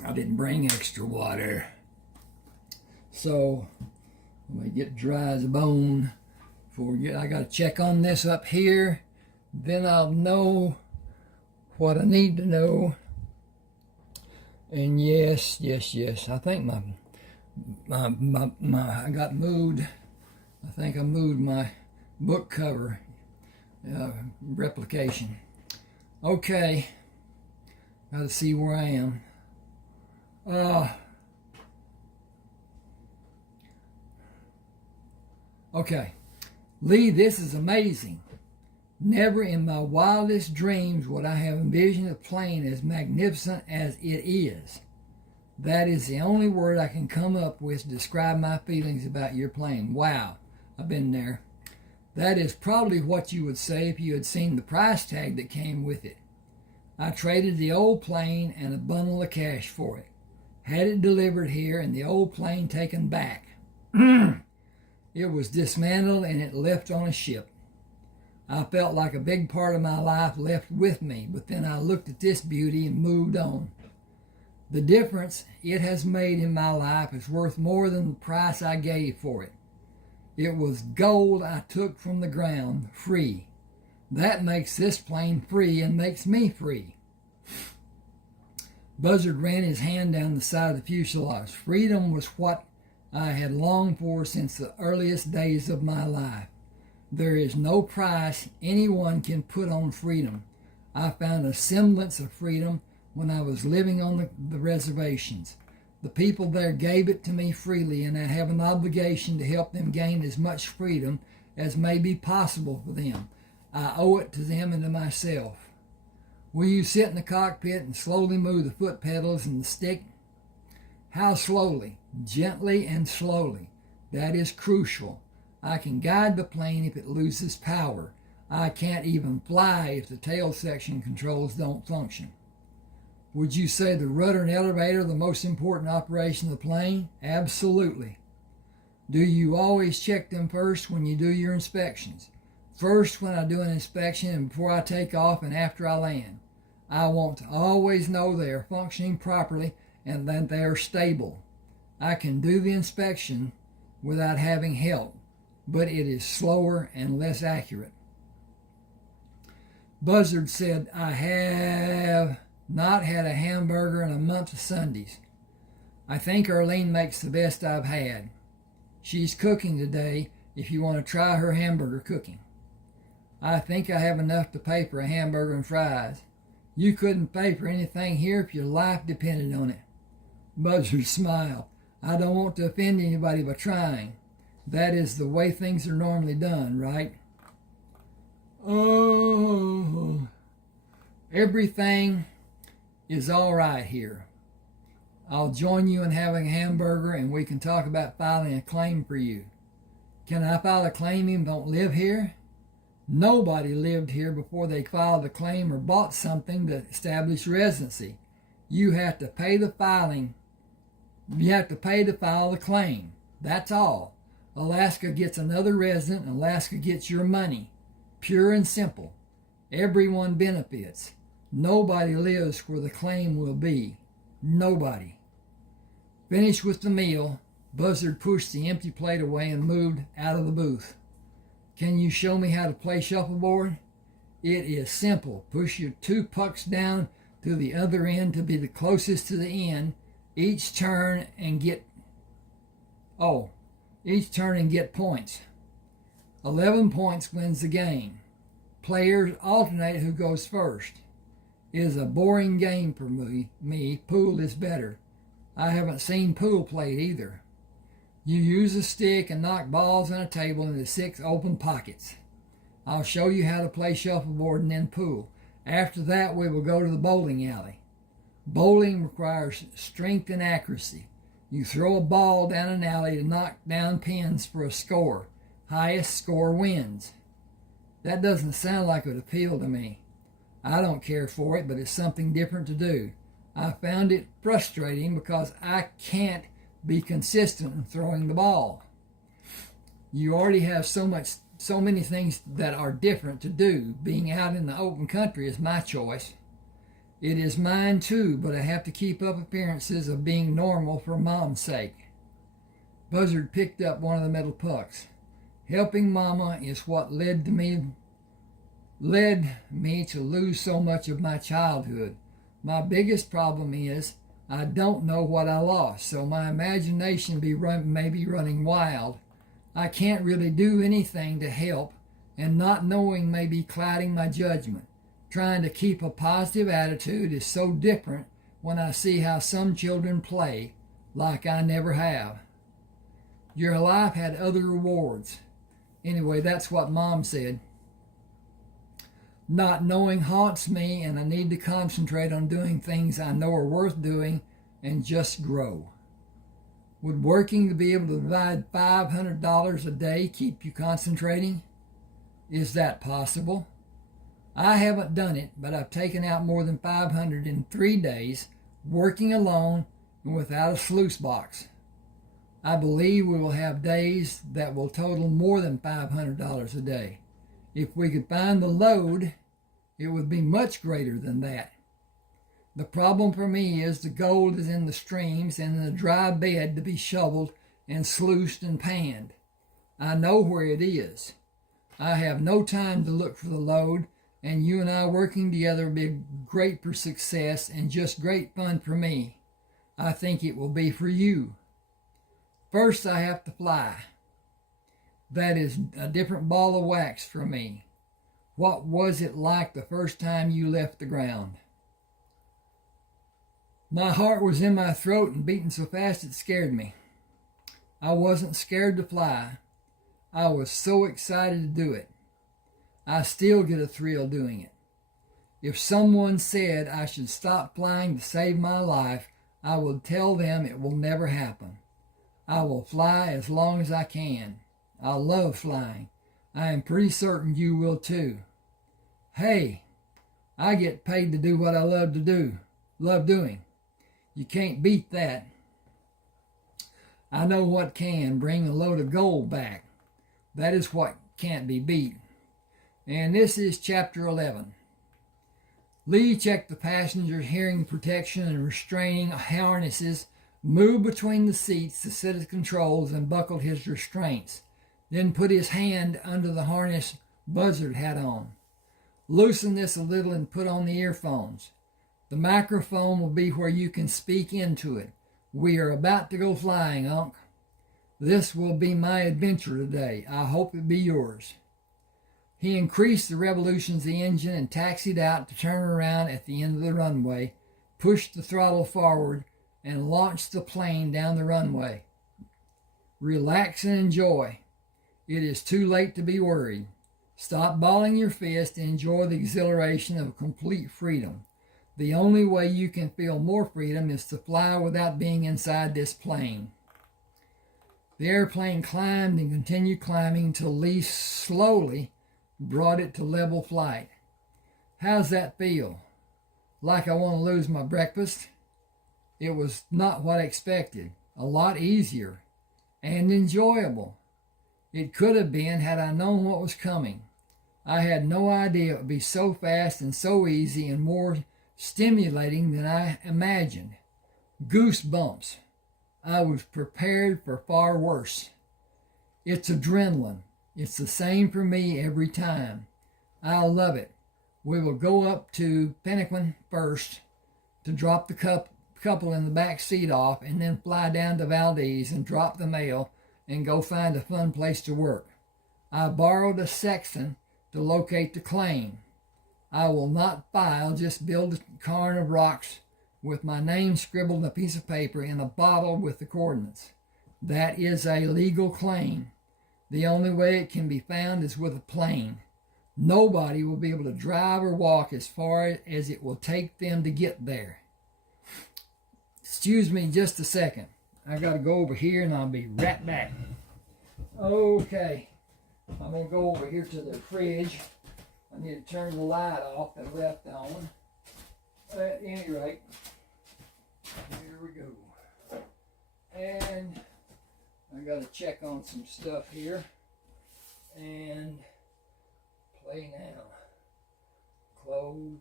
I didn't bring extra water. So, let me get dry as a bone. I got to check on this up here. Then I'll know what I need to know. And yes. I think I got moved. I think I moved my book cover replication. Okay. Got to see where I am. Okay. Lee, this is amazing. Never in my wildest dreams would I have envisioned a plane as magnificent as it is. That is the only word I can come up with to describe my feelings about your plane. Wow, I've been there. That is probably what you would say if you had seen the price tag that came with it. I traded the old plane and a bundle of cash for it. Had it delivered here and the old plane taken back. It was dismantled and it left on a ship. I felt like a big part of my life left with me, but then I looked at this beauty and moved on. The difference it has made in my life is worth more than the price I gave for it. It was gold I took from the ground, free. That makes this plane free and makes me free. Buzzard ran his hand down the side of the fuselage. Freedom was what I had longed for since the earliest days of my life. There is no price anyone can put on freedom. I found a semblance of freedom when I was living on the reservations. The people there gave it to me freely, and I have an obligation to help them gain as much freedom as may be possible for them. I owe it to them and to myself. Will you sit in the cockpit and slowly move the foot pedals and the stick? How slowly? Gently and slowly. That is crucial. I can guide the plane if it loses power. I can't even fly if the tail section controls don't function. Would you say the rudder and elevator are the most important operation of the plane? Absolutely. Do you always check them first when you do your inspections? First when I do an inspection and before I take off and after I land. I want to always know they are functioning properly and that they are stable. I can do the inspection without having help, but it is slower and less accurate. Buzzard said, I have not had a hamburger in a month of Sundays. I think Arlene makes the best I've had. She's cooking today if you want to try her hamburger cooking. I think I have enough to pay for a hamburger and fries. You couldn't pay for anything here if your life depended on it. Buzzard smiled. I don't want to offend anybody by trying. That is the way things are normally done, right? Oh, everything is all right here. I'll join you in having a hamburger and we can talk about filing a claim for you. Can I file a claim even don't live here? Nobody lived here before they filed a claim or bought something that established residency. You have to pay the filing. You have to pay to file the claim. That's all. Alaska gets another resident and Alaska gets your money. Pure and simple. Everyone benefits. Nobody lives where the claim will be. Nobody. Finished with the meal, Buzzard pushed the empty plate away and moved out of the booth. Can you show me how to play shuffleboard? It is simple. Push your 2 pucks down to the other end to be the closest to the end. Each turn and get points. 11 points wins the game. Players alternate who goes first. is a boring game for me. Pool is better. I haven't seen pool played either. You use a stick and knock balls on a table into 6 open pockets. I'll show you how to play shuffleboard and then pool. After that, we will go to the bowling alley. Bowling requires strength and accuracy. You throw a ball down an alley to knock down pins for a score. Highest score wins. That doesn't sound like it would appeal to me. I don't care for it, but it's something different to do. I found it frustrating because I can't be consistent in throwing the ball. You already have so many things that are different to do. Being out in the open country is my choice. It is mine too, but I have to keep up appearances of being normal for Mom's sake. Buzzard picked up one of the metal pucks. Helping Mama is what led me to lose so much of my childhood. My biggest problem is I don't know what I lost, so my imagination may be running wild. I can't really do anything to help, and not knowing may be clouding my judgment. Trying to keep a positive attitude is so different when I see how some children play like I never have. Your life had other rewards. Anyway, that's what Mom said. Not knowing haunts me, and I need to concentrate on doing things I know are worth doing and just grow. Would working to be able to divide $500 a day keep you concentrating? Is that possible? I haven't done it, but I've taken out more than $500 in 3 days, working alone and without a sluice box. I believe we will have days that will total more than $500 a day. If we could find the load, it would be much greater than that. The problem for me is the gold is in the streams and in the dry bed to be shoveled and sluiced and panned. I know where it is. I have no time to look for the load, and you and I working together will be great for success and just great fun for me. I think it will be for you. First, I have to fly. That is a different ball of wax for me. What was it like the first time you left the ground? My heart was in my throat and beating so fast it scared me. I wasn't scared to fly. I was so excited to do it. I still get a thrill doing it. If someone said I should stop flying to save my life, I would tell them it will never happen. I will fly as long as I can. I love flying. I am pretty certain you will too. Hey, I get paid to do what I love doing. You can't beat that. I know what can bring a load of gold back. That is what can't be beat. And this is chapter 11. Lee checked the passenger's hearing protection and restraining harnesses, moved between the seats to set his controls, and buckled his restraints. Then put his hand under the harness Buzzard had on. Loosen this a little and put on the earphones. The microphone will be where you can speak into it. We are about to go flying, Unc. This will be my adventure today. I hope it be yours. He increased the revolutions of the engine and taxied out to turn around at the end of the runway, pushed the throttle forward, and launched the plane down the runway. Relax and enjoy. It is too late to be worried. Stop balling your fist and enjoy the exhilaration of complete freedom. The only way you can feel more freedom is to fly without being inside this plane. The airplane climbed and continued climbing until Lee slowly brought it to level flight. How's that feel? Like I want to lose my breakfast? It was not what I expected. A lot easier and enjoyable. It could have been had I known what was coming. I had no idea it would be so fast and so easy and more stimulating than I imagined. Goosebumps. I was prepared for far worse. It's adrenaline. It's the same for me every time. I love it. We will go up to Pennaquin first to drop the couple in the back seat off, and then fly down to Valdez and drop the mail and go find a fun place to work. I borrowed a sextant to locate the claim. I will not fly. I'll just build a cairn of rocks with my name scribbled on a piece of paper and a bottle with the coordinates. That is a legal claim. The only way it can be found is with a plane. Nobody will be able to drive or walk as far as it will take them to get there. Excuse me just a second. I got to go over here and I'll be right back. Okay. I'm going to go over here to the fridge. I need to turn the light off that I left on. At any rate, here we go. And I got to check on some stuff here. And play now. Close.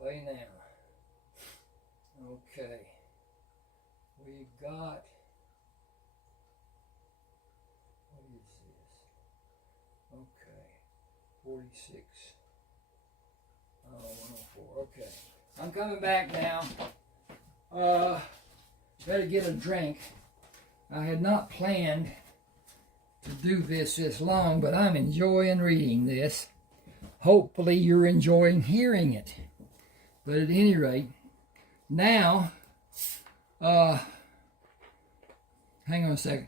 Play now. Okay. We've got, what is this? Okay. 46. Oh, 104. Okay. I'm coming back now. Better get a drink. I had not planned to do this long, but I'm enjoying reading this. Hopefully you're enjoying hearing it. But at any rate, now, hang on a second.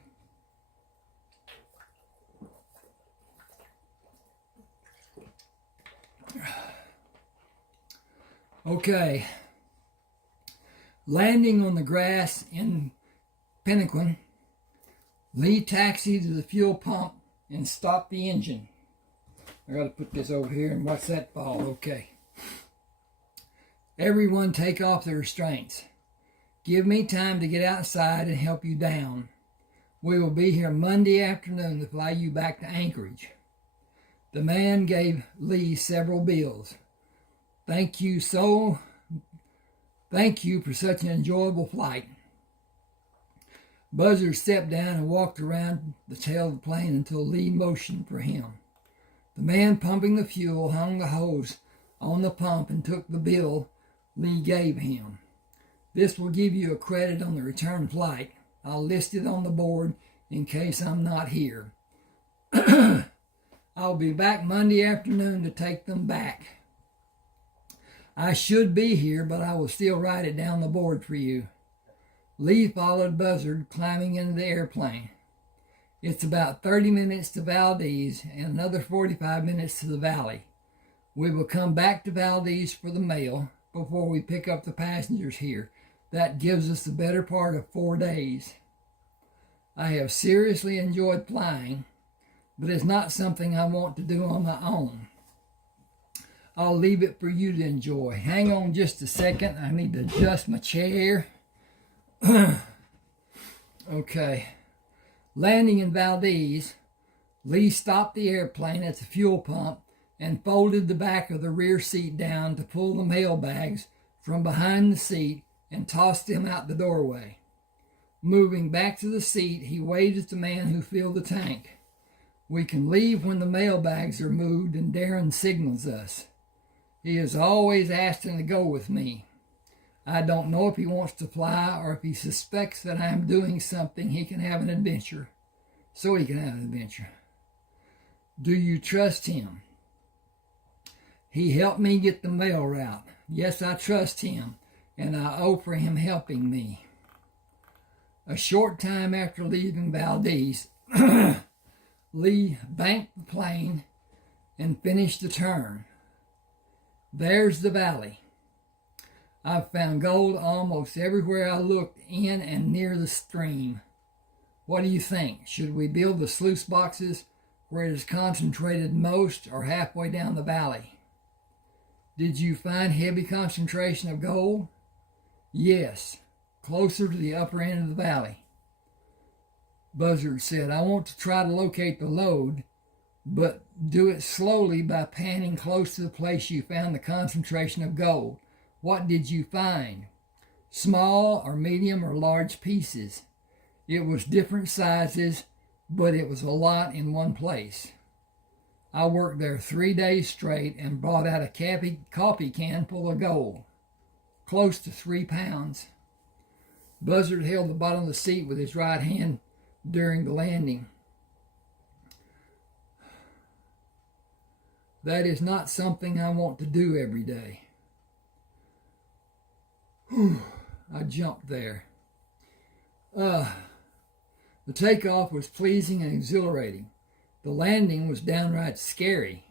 Okay. Landing on the grass in Pennaquin, Lee taxied to the fuel pump and stopped the engine. I got to put this over here and watch that fall. Okay. Everyone take off their restraints. Give me time to get outside and help you down. We will be here Monday afternoon to fly you back to Anchorage. The man gave Lee several bills. Thank you for such an enjoyable flight. Buzzard stepped down and walked around the tail of the plane until Lee motioned for him. The man pumping the fuel hung the hose on the pump and took the bill Lee gave him. This will give you a credit on the return flight. I'll list it on the board in case I'm not here. I'll be back Monday afternoon to take them back. I should be here, but I will still write it down the board for you. Lee followed Buzzard, climbing into the airplane. It's about 30 minutes to Valdez and another 45 minutes to the valley. We will come back to Valdez for the mail before we pick up the passengers here. That gives us the better part of 4 days. I have seriously enjoyed flying, but it's not something I want to do on my own. I'll leave it for you to enjoy. Hang on just a second. I need to adjust my chair. Okay. Landing in Valdez, Lee stopped the airplane at the fuel pump and folded the back of the rear seat down to pull the mail bags from behind the seat and tossed them out the doorway. Moving back to the seat, he waved at the man who filled the tank. We can leave when the mail bags are moved and Darren signals us. He is always asking to go with me. I don't know if he wants to fly or if he suspects that I am doing something he can have an adventure. So he can have an adventure. Do you trust him? He helped me get the mail route. Yes, I trust him, and I owe for him helping me. A short time after leaving Valdez, Lee banked the plane and finished the turn. There's the valley. I've found gold almost everywhere I looked in and near the stream. What do you think? Should we build the sluice boxes where it is concentrated most or halfway down the valley? Did you find heavy concentration of gold? Yes, closer to the upper end of the valley. Buzzard said, I want to try to locate the lode, but do it slowly by panning close to the place you found the concentration of gold. What did you find? Small or medium or large pieces. It was different sizes, but it was a lot in one place. I worked there 3 days straight and brought out a coffee can full of gold, close to 3 pounds. Buzzard held the bottom of the seat with his right hand during the landing. That is not something I want to do every day. Whew, I jumped there. The takeoff was pleasing and exhilarating. The landing was downright scary.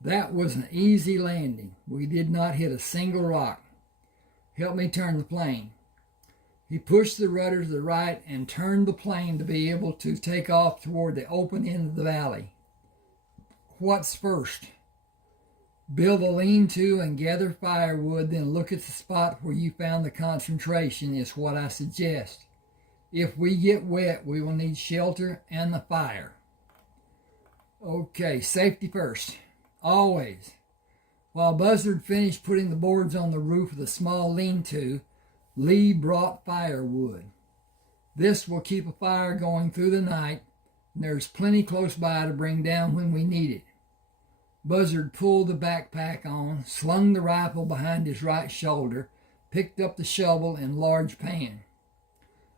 That was an easy landing. We did not hit a single rock. Help me turn the plane. He pushed the rudder to the right and turned the plane to be able to take off toward the open end of the valley. What's first? Build a lean-to and gather firewood, then look at the spot where you found the concentration is what I suggest. If we get wet, we will need shelter and the fire. Okay, safety first. Always. While Buzzard finished putting the boards on the roof of the small lean-to, Lee brought firewood. This will keep a fire going through the night, and there's plenty close by to bring down when we need it. Buzzard pulled the backpack on, slung the rifle behind his right shoulder, picked up the shovel and large pan.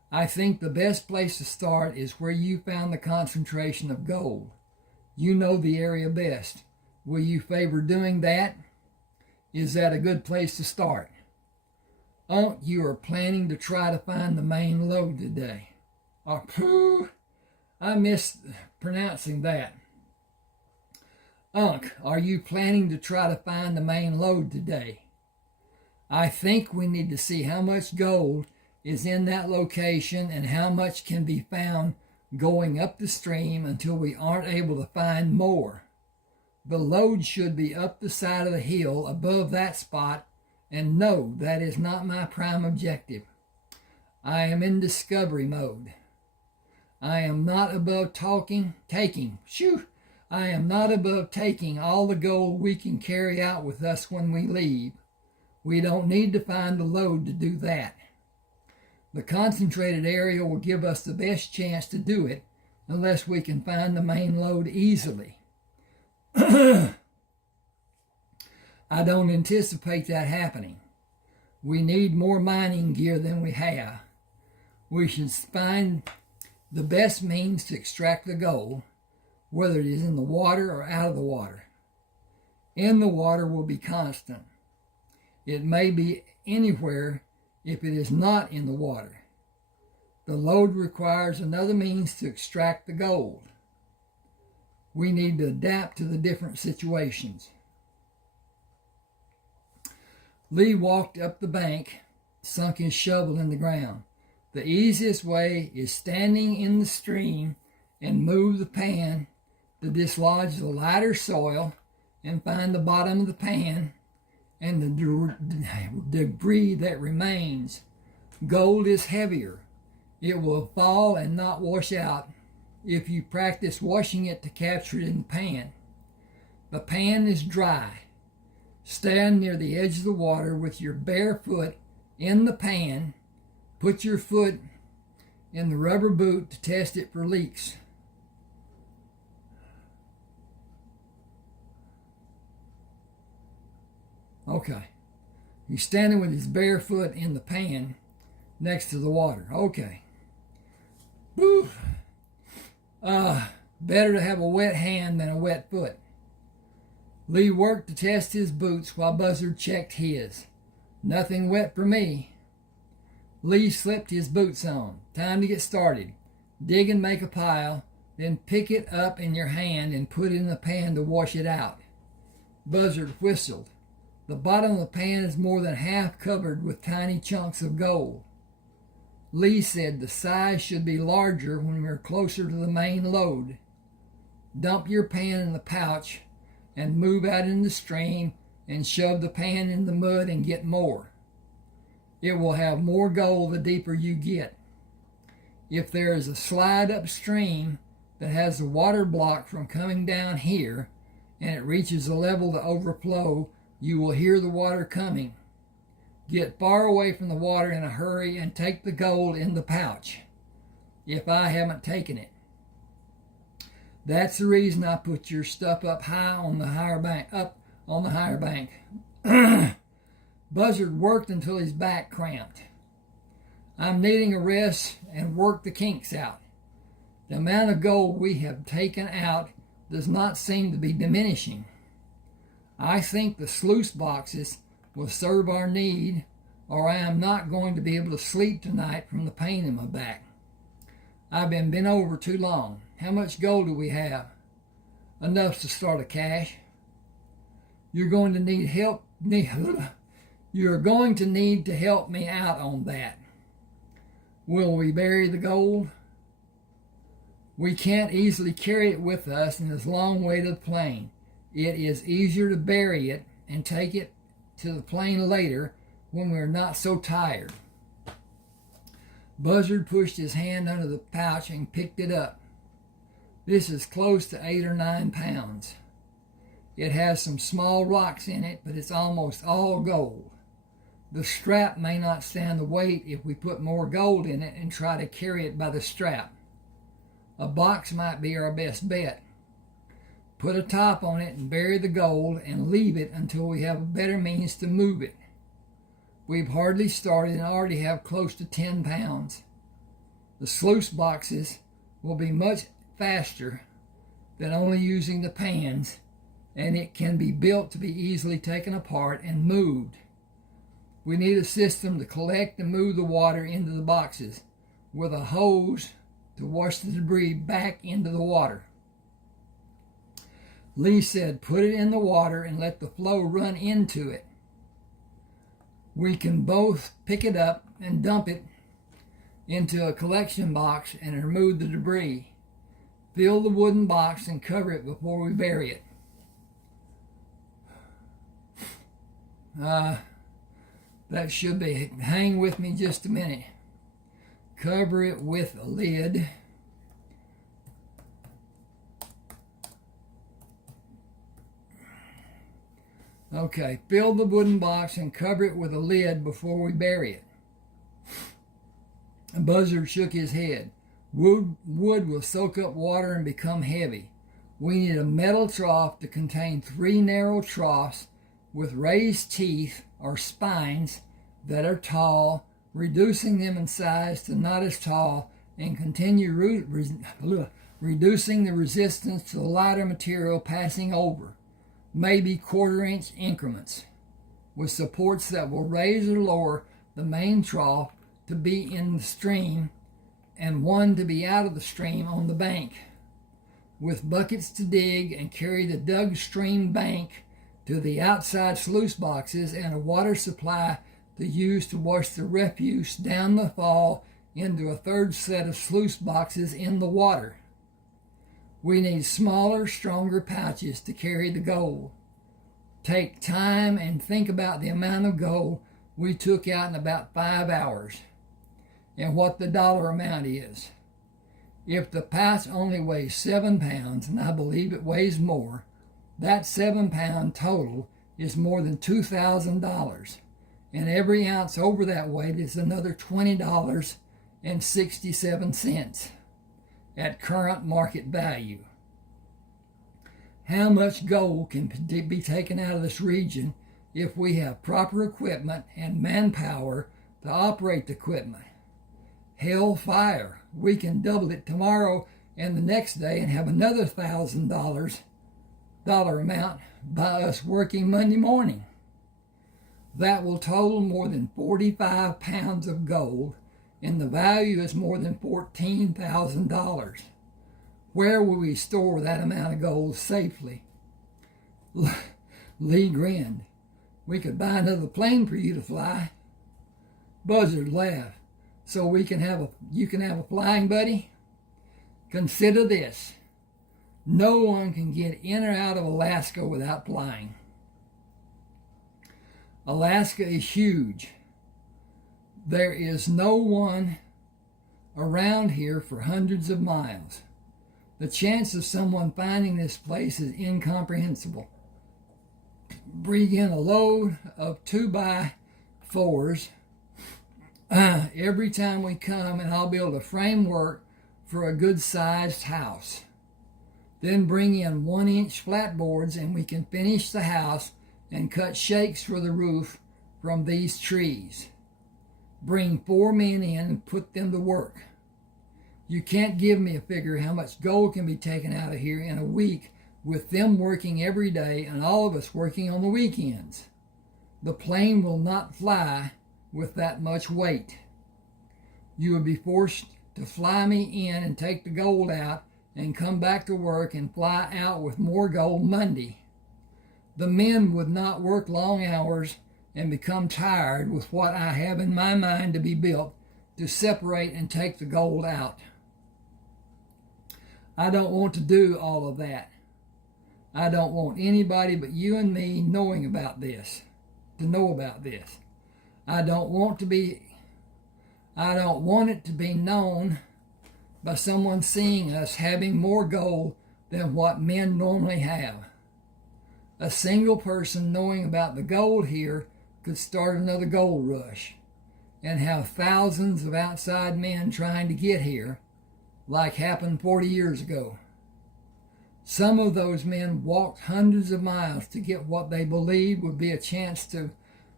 I think the best place to start is where you found the concentration of gold. You know the area best. Will you favor doing that? Is that a good place to start? Unc, you are planning to try to find the main lode today. Oh, pooh, I mispronouncing that. Unc, are you planning to try to find the main lode today? I think we need to see how much gold is in that location and how much can be found going up the stream until we aren't able to find more. The lode should be up the side of the hill above that spot, and no, that is not my prime objective. I am in discovery mode. I am not above taking all the gold we can carry out with us when we leave. We don't need to find the lode to do that. The concentrated area will give us the best chance to do it unless we can find the main lode easily. I don't anticipate that happening. We need more mining gear than we have. We should find the best means to extract the gold, whether it is in the water or out of the water. In the water will be constant. It may be anywhere if it is not in the water. The lode requires another means to extract the gold. We need to adapt to the different situations. Lee walked up the bank, sunk his shovel in the ground. The easiest way is standing in the stream and move the pan to dislodge the lighter soil and find the bottom of the pan and the debris that remains. Gold is heavier. It will fall and not wash out if you practice washing it to capture it in the pan. The pan is dry. Stand near the edge of the water with your bare foot in the pan. Put your foot in the rubber boot to test it for leaks. Okay. He's standing with his bare foot in the pan next to the water. Okay. Woo. Better to have a wet hand than a wet foot. Lee worked to test his boots while Buzzard checked his. Nothing wet for me. Lee slipped his boots on. Time to get started. Dig and make a pile, then pick it up in your hand and put it in the pan to wash it out. Buzzard whistled. The bottom of the pan is more than half covered with tiny chunks of gold. Lee said the size should be larger when we're closer to the main lode. Dump your pan in the pouch and move out in the stream and shove the pan in the mud and get more. It will have more gold the deeper you get. If there is a slide upstream that has the water blocked from coming down here and it reaches a level to overflow, you will hear the water coming. Get far away from the water in a hurry and take the gold in the pouch, if I haven't taken it. That's the reason I put your stuff up high on the higher bank. Buzzard worked until his back cramped. I'm needing a rest and work the kinks out. The amount of gold we have taken out does not seem to be diminishing. I think the sluice boxes will serve our need, or I am not going to be able to sleep tonight from the pain in my back. I've been bent over too long. How much gold do we have? Enough to start a cache. You're going to need help. You're going to need to help me out on that. Will we bury the gold? We can't easily carry it with us in this long way to the plane. It is easier to bury it and take it to the plane later when we're not so tired. Buzzard pushed his hand under the pouch and picked it up. This is close to 8 or 9 pounds. It has some small rocks in it, but it's almost all gold. The strap may not stand the weight if we put more gold in it and try to carry it by the strap. A box might be our best bet. Put a top on it and bury the gold and leave it until we have a better means to move it. We've hardly started and already have close to 10 pounds. The sluice boxes will be much faster than only using the pans, and it can be built to be easily taken apart and moved. We need a system to collect and move the water into the boxes with a hose to wash the debris back into the water. Lee said, put it in the water and let the flow run into it. We can both pick it up and dump it into a collection box and remove the debris. Fill the wooden box and cover it before we bury it. That should be, hang with me just a minute. Cover it with a lid. Okay, fill the wooden box and cover it with a lid before we bury it. Buzzard shook his head. Wood will soak up water and become heavy. We need a metal trough to contain 3 narrow troughs with raised teeth or spines that are tall, reducing them in size to not as tall, and continue reducing the resistance to the lighter material passing over, maybe 1/4 inch increments, with supports that will raise or lower the main trough to be in the stream and one to be out of the stream on the bank, with buckets to dig and carry the dug stream bank to the outside sluice boxes and a water supply to use to wash the refuse down the fall into a 3rd set of sluice boxes in the water. We need smaller, stronger pouches to carry the gold. Take time and think about the amount of gold we took out in about 5 hours and what the dollar amount is. If the pouch only weighs 7 pounds, and I believe it weighs more, that 7-pound total is more than $2,000, and every ounce over that weight is another $20.67 at current market value. How much gold can be taken out of this region if we have proper equipment and manpower to operate the equipment? Hellfire, we can double it tomorrow and the next day and have another $1,000 amount by us working Monday morning. That will total more than 45 pounds of gold, and the value is more than $14,000. Where will we store that amount of gold safely? Lee grinned. We could buy another plane for you to fly. Buzzard laughed. So you can have a flying buddy? Consider this. No one can get in or out of Alaska without flying. Alaska is huge. There is no one around here for hundreds of miles. The chance of someone finding this place is incomprehensible. Bring in a load of 2x4s every time we come, and I'll build a framework for a good-sized house. Then bring in 1-inch flatboards and we can finish the house and cut shakes for the roof from these trees. Bring 4 men in and put them to work. You can't give me a figure how much gold can be taken out of here in a week with them working every day and all of us working on the weekends. The plane will not fly with that much weight. You would be forced to fly me in and take the gold out and come back to work and fly out with more gold Monday. The men would not work long hours and become tired with what I have in my mind to be built to separate and take the gold out. I don't want to do all of that. I don't want anybody but you and me knowing about this, to know about this. I don't want it to be known by someone seeing us having more gold than what men normally have. A single person knowing about the gold here could start another gold rush and have thousands of outside men trying to get here, like happened 40 years ago. Some of those men walked hundreds of miles to get what they believed would be a chance to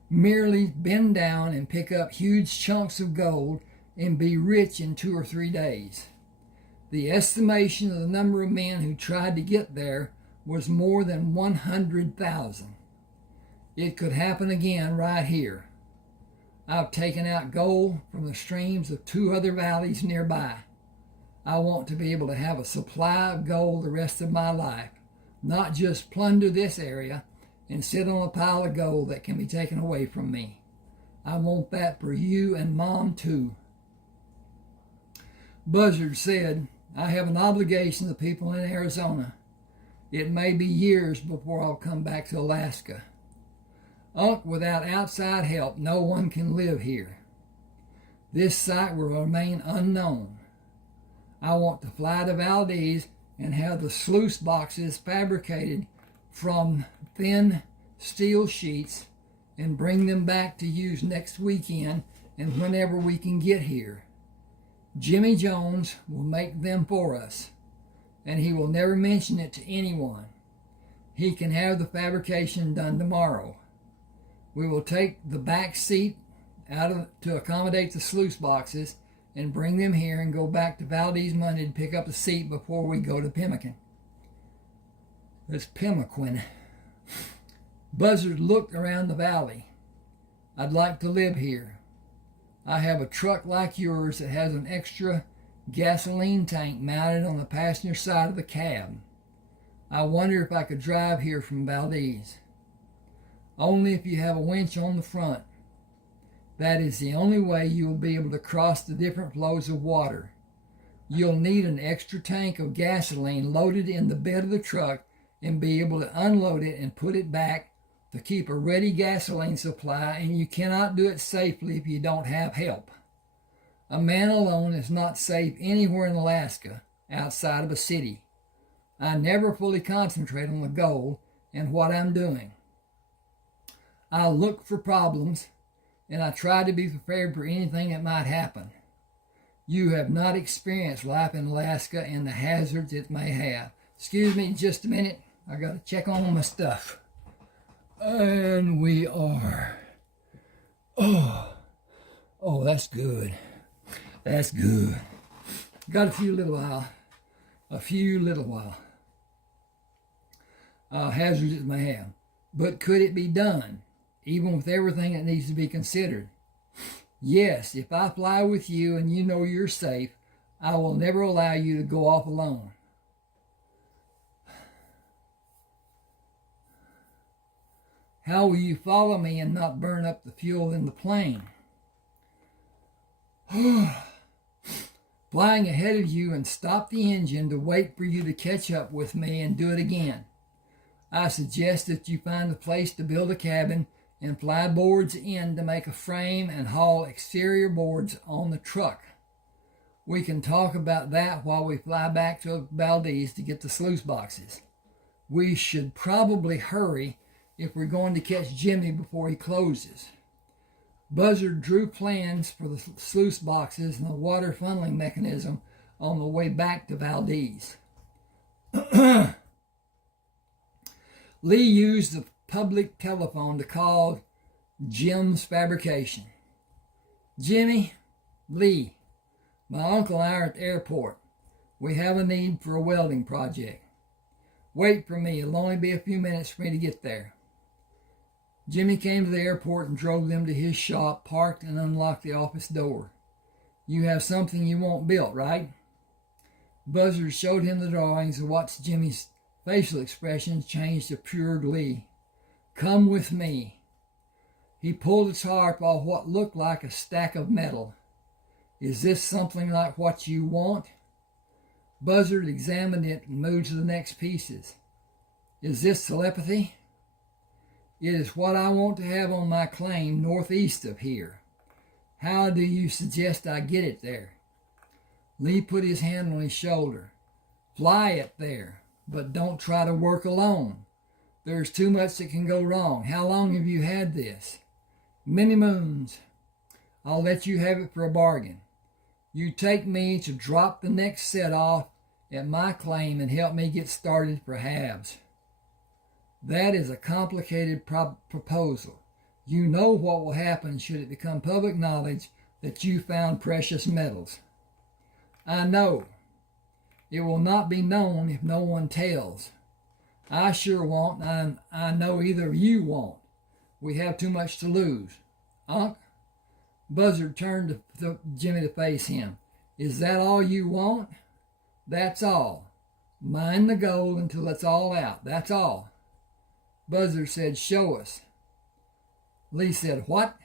merely bend down and pick up huge chunks of gold and be rich in 2 or 3 days. The estimation of the number of men who tried to get there was more than 100,000. It could happen again right here. I've taken out gold from the streams of 2 other valleys nearby. I want to be able to have a supply of gold the rest of my life, not just plunder this area and sit on a pile of gold that can be taken away from me. I want that for you and Mom too. Buzzard said, I have an obligation to people in Arizona. It may be years before I'll come back to Alaska. Without outside help, no one can live here. This site will remain unknown. I want to fly to Valdez and have the sluice boxes fabricated from thin steel sheets and bring them back to use next weekend and whenever we can get here. Jimmy Jones will make them for us, and he will never mention it to anyone. He can have the fabrication done tomorrow. We will take the back seat to accommodate the sluice boxes and bring them here and go back to Valdez Monday to pick up a seat before we go to Pemmican. That's Pemmican. Buzzard looked around the valley. I'd like to live here. I have a truck like yours that has an extra gasoline tank mounted on the passenger side of the cab. I wonder if I could drive here from Valdez. Only if you have a winch on the front. That is the only way you will be able to cross the different flows of water. You'll need an extra tank of gasoline loaded in the bed of the truck and be able to unload it and put it back to keep a ready gasoline supply, and you cannot do it safely if you don't have help. A man alone is not safe anywhere in Alaska outside of a city. I never fully concentrate on the goal and what I'm doing. I look for problems, and I try to be prepared for anything that might happen. You have not experienced life in Alaska and the hazards it may have. Excuse me just a minute. I got to check on my stuff. And we are. Oh, that's good. That's good. Got a few little while. Hazards it may have. But could it be done? Even with everything that needs to be considered. Yes, if I fly with you and you know you're safe, I will never allow you to go off alone. How will you follow me and not burn up the fuel in the plane? Flying ahead of you and stop the engine to wait for you to catch up with me and do it again. I suggest that you find a place to build a cabin and fly boards in to make a frame and haul exterior boards on the truck. We can talk about that while we fly back to Valdez to get the sluice boxes. We should probably hurry if we're going to catch Jimmy before he closes. Buzzard drew plans for the sluice boxes and the water funneling mechanism on the way back to Valdez. Lee used the public telephone to call Jim's fabrication. Jimmy, Lee, my uncle and I are at the airport. We have a need for a welding project. Wait for me. It'll only be a few minutes for me to get there. Jimmy came to the airport and drove them to his shop, parked and unlocked the office door. You have something you want built, right? Buzzard showed him the drawings and watched Jimmy's facial expressions change to pure glee. Come with me. He pulled a tarp off what looked like a stack of metal. Is this something like what you want? Buzzard examined it and moved to the next pieces. Is this telepathy? It is what I want to have on my claim northeast of here. How do you suggest I get it there? Lee put his hand on his shoulder. Fly it there, but don't try to work alone. There's too much that can go wrong. How long have you had this? Many moons. I'll let you have it for a bargain. You take me to drop the next set off at my claim and help me get started for halves. That is a complicated proposal. You know what will happen should it become public knowledge that you found precious metals. I know. It will not be known if no one tells. I sure won't, and I know either of you won't. We have too much to lose. Unc? Buzzard turned to Jimmy to face him. Is that all you want? That's all. Mine the gold until it's all out. That's all. Buzzard said, show us. Lee said, what?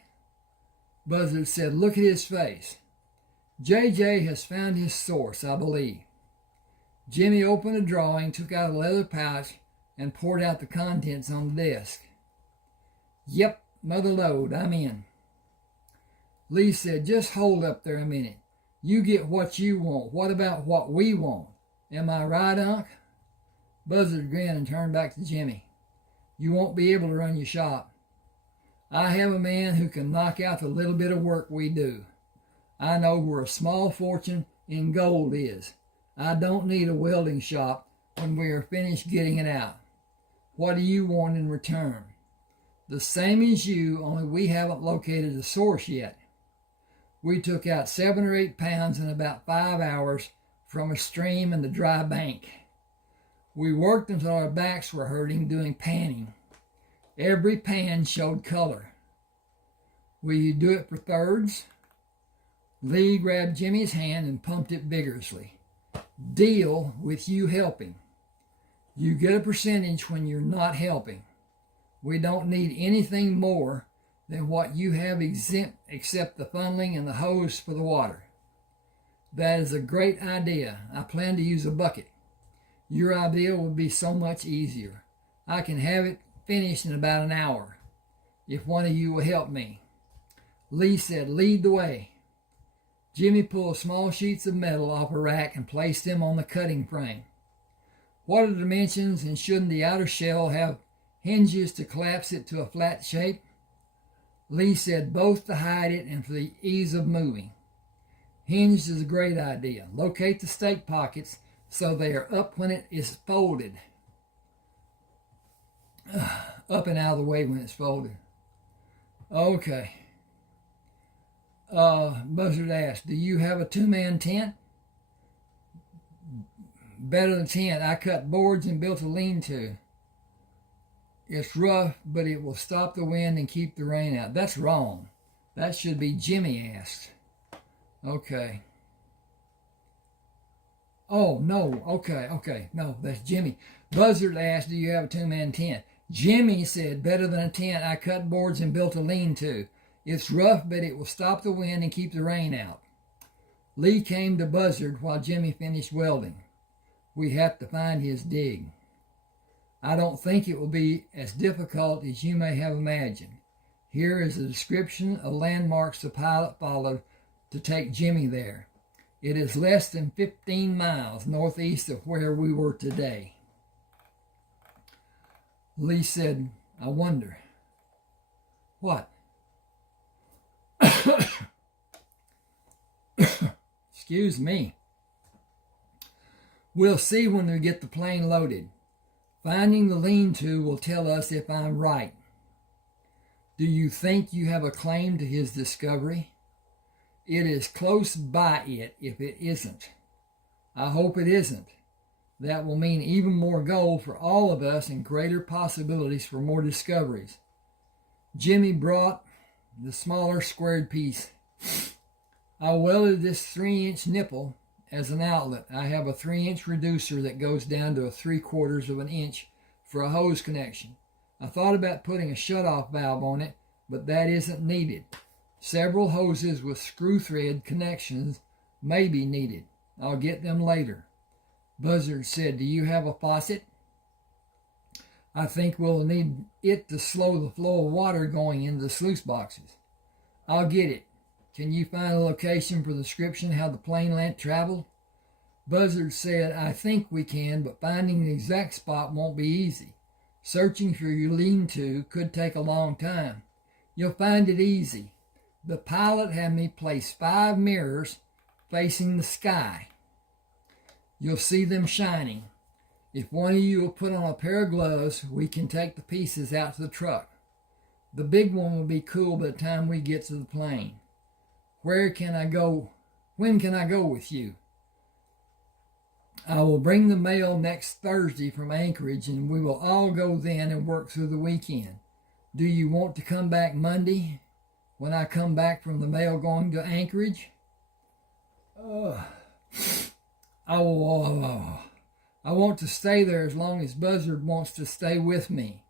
Buzzard said, look at his face. JJ has found his source, I believe. Jimmy opened a drawing, took out a leather pouch, and poured out the contents on the desk. Yep, mother lode, I'm in. Lee said, just hold up there a minute. You get what you want. What about what we want? Am I right, Unc? Buzzard grinned and turned back to Jimmy. You won't be able to run your shop. I have a man who can knock out the little bit of work we do. I know where a small fortune in gold is. I don't need a welding shop when we are finished getting it out. What do you want in return? The same as you, only we haven't located the source yet. We took out 7 or 8 pounds in about 5 hours from a stream in the dry bank. We worked until our backs were hurting doing panning. Every pan showed color. Will you do it for thirds? Lee grabbed Jimmy's hand and pumped it vigorously. Deal with you helping. You get a percentage when you're not helping. We don't need anything more than what you have except the funneling and the hose for the water. That is a great idea. I plan to use a bucket. Your idea would be so much easier. I can have it finished in about an hour, if one of you will help me. Lee said, lead the way. Jimmy pulled small sheets of metal off a rack and placed them on the cutting frame. What are the dimensions, and shouldn't the outer shell have hinges to collapse it to a flat shape? Lee said both to hide it and for the ease of moving. Hinged is a great idea. Locate the stake pockets so they are up when it is folded. Up and out of the way when it's folded. Okay. Buzzard asked, do you have a 2-man tent? Better than tent. I cut boards and built a lean-to. It's rough, but it will stop the wind and keep the rain out. That's wrong. That should be Jimmy asked. Okay. Oh, no. Okay. No, that's Jimmy. Buzzard asked, do you have a 2-man tent? Jimmy said, better than a tent. I cut boards and built a lean-to. It's rough, but it will stop the wind and keep the rain out. Lee came to Buzzard while Jimmy finished welding. We have to find his dig. I don't think it will be as difficult as you may have imagined. Here is a description of landmarks the pilot followed to take Jimmy there. It is less than 15 miles northeast of where we were today. Lee said, I wonder. What? Excuse me. We'll see when we get the plane loaded. Finding the lean-to will tell us if I'm right. Do you think you have a claim to his discovery? It is close by it if it isn't. I hope it isn't. That will mean even more gold for all of us and greater possibilities for more discoveries. Jimmy brought the smaller squared piece. I welded this 3-inch nipple as an outlet. I have a 3-inch reducer that goes down to a 3/4 of an inch for a hose connection. I thought about putting a shutoff valve on it, but that isn't needed. Several hoses with screw thread connections may be needed. I'll get them later. Buzzard said, do you have a faucet? I think we'll need it to slow the flow of water going into the sluice boxes. I'll get it. Can you find a location for the description how the plane traveled? Buzzard said, I think we can, but finding the exact spot won't be easy. Searching for your lean-to could take a long time. You'll find it easy. The pilot had me place 5 mirrors facing the sky. You'll see them shining. If one of you will put on a pair of gloves, we can take the pieces out to the truck. The big one will be cool by the time we get to the plane. Where can I go? When can I go with you? I will bring the mail next Thursday from Anchorage, and we will all go then and work through the weekend. Do you want to come back Monday when I come back from the mail going to Anchorage? I want to stay there as long as Buzzard wants to stay with me.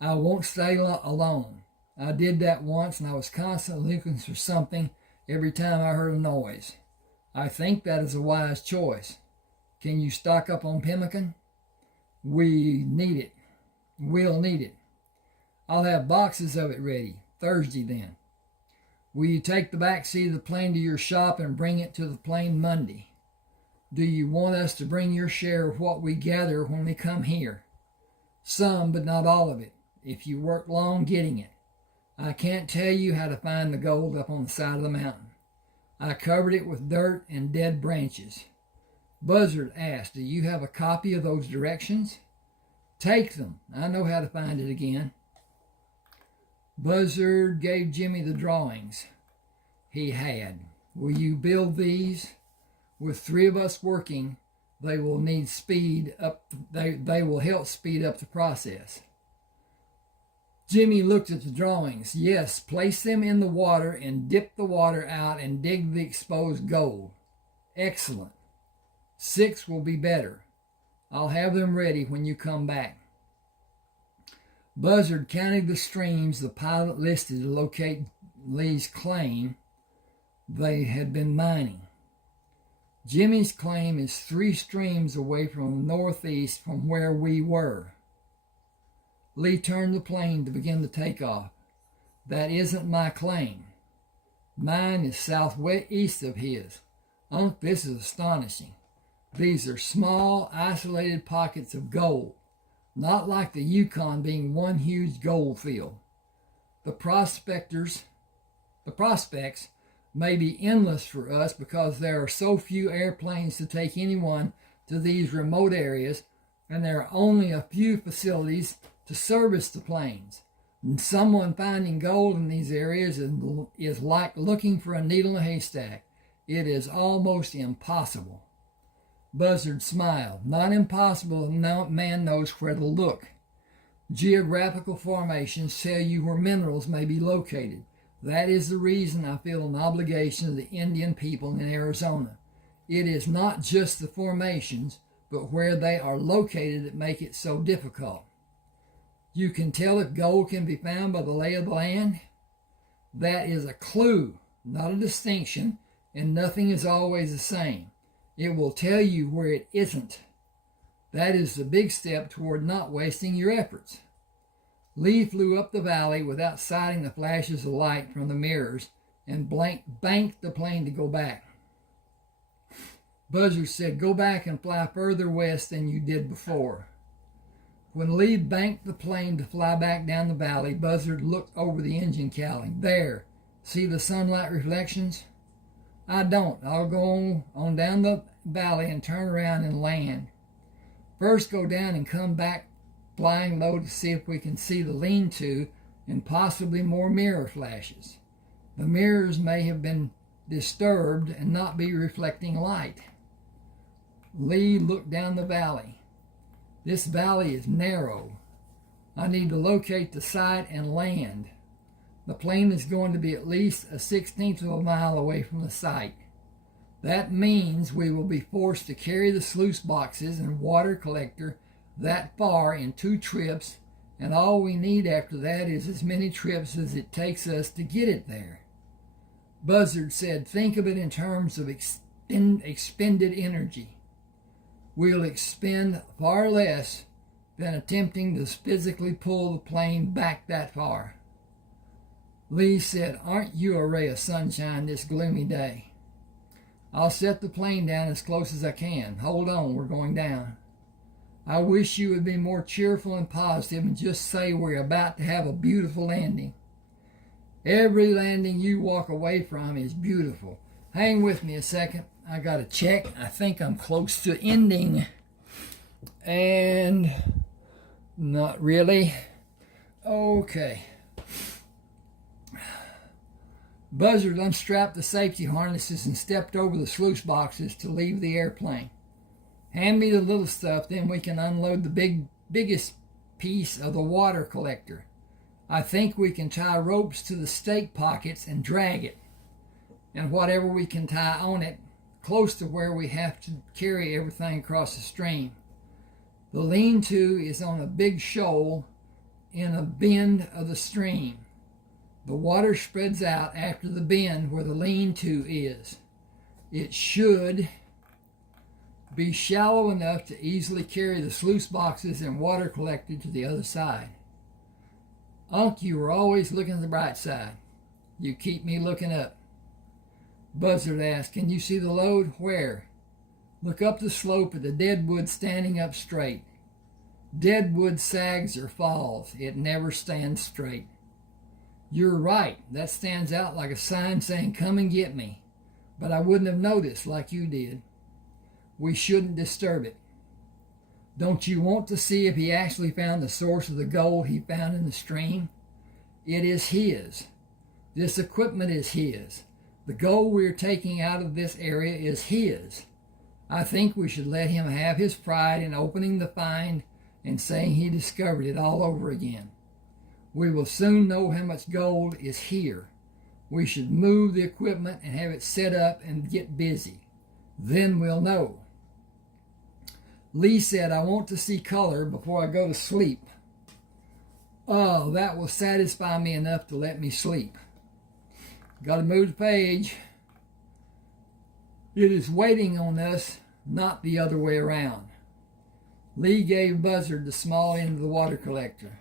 I won't stay alone. I did that once, and I was constantly looking for something every time I heard a noise. I think that is a wise choice. Can you stock up on pemmican? We need it. We'll need it. I'll have boxes of it ready. Thursday then. Will you take the back seat of the plane to your shop and bring it to the plane Monday? Do you want us to bring your share of what we gather when we come here? Some, but not all of it, if you work long getting it. I can't tell you how to find the gold up on the side of the mountain. I covered it with dirt and dead branches. Buzzard asked, do you have a copy of those directions? Take them. I know how to find it again. Buzzard gave Jimmy the drawings he had. Will you build these? With 3 of us working, they will need speed up. They will help speed up the process. Jimmy looked at the drawings. Yes, place them in the water and dip the water out and dig the exposed gold. Excellent. 6 will be better. I'll have them ready when you come back. Buzzard counted the streams the pilot listed to locate Lee's claim they had been mining. Jimmy's claim is 3 streams away from the northeast from where we were. Lee turned the plane to begin the takeoff. That isn't my claim. Mine is southwest of his. Unc, this is astonishing. These are small, isolated pockets of gold, not like the Yukon being one huge gold field. The prospects may be endless for us because there are so few airplanes to take anyone to these remote areas, and there are only a few facilities to service the planes. And someone finding gold in these areas is like looking for a needle in a haystack. It is almost impossible. Buzzard smiled. Not impossible, no man knows where to look. Geographical formations tell you where minerals may be located. That is the reason I feel an obligation to the Indian people in Arizona. It is not just the formations, but where they are located that make it so difficult. You can tell if gold can be found by the lay of the land. That is a clue, not a distinction, and nothing is always the same. It will tell you where it isn't. That is the big step toward not wasting your efforts. Lee flew up the valley without sighting the flashes of light from the mirrors and banked the plane to go back. Buzzard said, go back and fly further west than you did before. When Lee banked the plane to fly back down the valley, Buzzard looked over the engine cowling. There, see the sunlight reflections? I don't. I'll go on down the valley and turn around and land. First go down and come back flying low to see if we can see the lean-to and possibly more mirror flashes. The mirrors may have been disturbed and not be reflecting light. Lee looked down the valley. This valley is narrow. I need to locate the site and land. The plane is going to be at least a 1/16 of a mile away from the site. That means we will be forced to carry the sluice boxes and water collector that far in 2 trips, and all we need after that is as many trips as it takes us to get it there. Buzzard said, think of it in terms of expended energy. We'll expend far less than attempting to physically pull the plane back that far. Lee said, aren't you a ray of sunshine this gloomy day? I'll set the plane down as close as I can. Hold on, we're going down. I wish you would be more cheerful and positive and just say we're about to have a beautiful landing. Every landing you walk away from is beautiful. Hang with me a second. I got to check. I think I'm close to ending. And not really. Okay. Buzzard unstrapped the safety harnesses and stepped over the sluice boxes to leave the airplane. Hand me the little stuff, then we can unload the biggest piece of the water collector. I think we can tie ropes to the stake pockets and drag it, and whatever we can tie on it, close to where we have to carry everything across the stream. The lean-to is on a big shoal in a bend of the stream. The water spreads out after the bend where the lean-to is. It should be shallow enough to easily carry the sluice boxes and water collector to the other side. Unc, you were always looking at the bright side. You keep me looking up. Buzzard asked, can you see the load? Where? Look up the slope at the deadwood standing up straight. Deadwood sags or falls. It never stands straight. You're right. That stands out like a sign saying, come and get me. But I wouldn't have noticed like you did. We shouldn't disturb it. Don't you want to see if he actually found the source of the gold he found in the stream? It is his. This equipment is his. The gold we're taking out of this area is his. I think we should let him have his pride in opening the find and saying he discovered it all over again. We will soon know how much gold is here. We should move the equipment and have it set up and get busy. Then we'll know. Lee said, I want to see color before I go to sleep. Oh, that will satisfy me enough to let me sleep. Got to move the page. It is waiting on us, not the other way around. Lee gave Buzzard the small end of the water collector.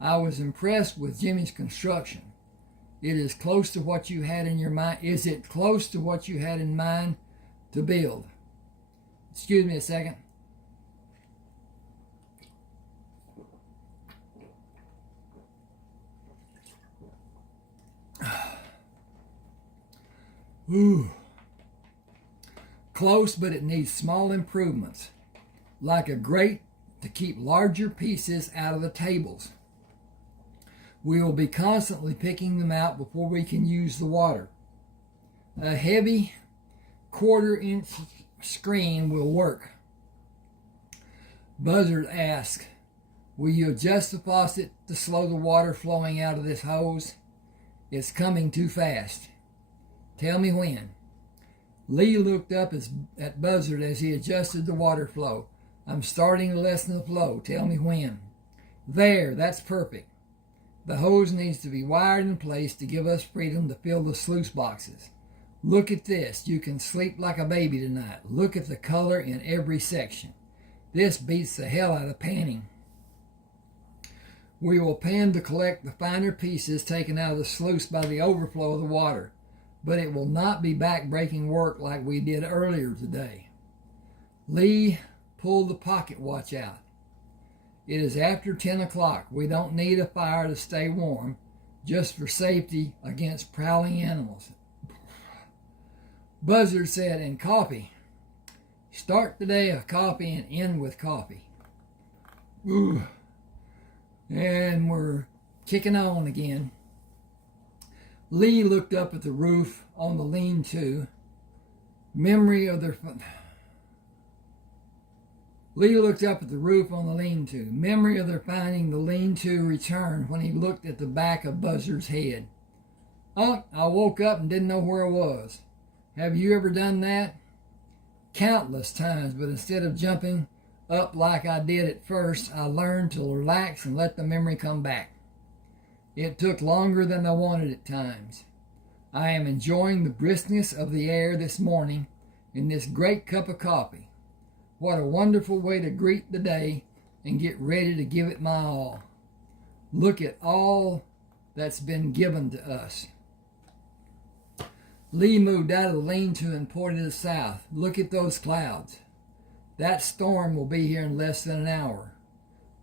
I was impressed with Jimmy's construction. It is close to what you had in your mind. Is it close to what you had in mind to build? Excuse me a second. Ooh. Close, but it needs small improvements, like a grate to keep larger pieces out of the tables. We will be constantly picking them out before we can use the water. A heavy 1/4-inch screen will work. Buzzard asked, will you adjust the faucet to slow the water flowing out of this hose? It's coming too fast. Tell me when. Lee looked up at Buzzard as he adjusted the water flow. I'm starting to lessen the flow. Tell me when. There, that's perfect. The hose needs to be wired in place to give us freedom to fill the sluice boxes. Look at this. You can sleep like a baby tonight. Look at the color in every section. This beats the hell out of panning. We will pan to collect the finer pieces taken out of the sluice by the overflow of the water, but it will not be back-breaking work like we did earlier today. Lee pulled the pocket watch out. It is after 10 o'clock. We don't need a fire to stay warm, just for safety against prowling animals. Buzzard said, and coffee. Start the day with coffee and end with coffee. Ooh. And we're kicking on again. Lee looked up at the roof on the lean-to. Memory of their... Lee looked up at the roof on the lean-to. Memory of their finding the lean-to returned when he looked at the back of Buzzard's head. "Unc, I woke up and didn't know where I was. Have you ever done that?" "Countless times, but instead of jumping up like I did at first, I learned to relax and let the memory come back. It took longer than I wanted at times. I am enjoying the briskness of the air this morning in this great cup of coffee. What a wonderful way to greet the day and get ready to give it my all. Look at all that's been given to us." Lee moved out of the lean-to and pointed to the south. "Look at those clouds. That storm will be here in less than an hour.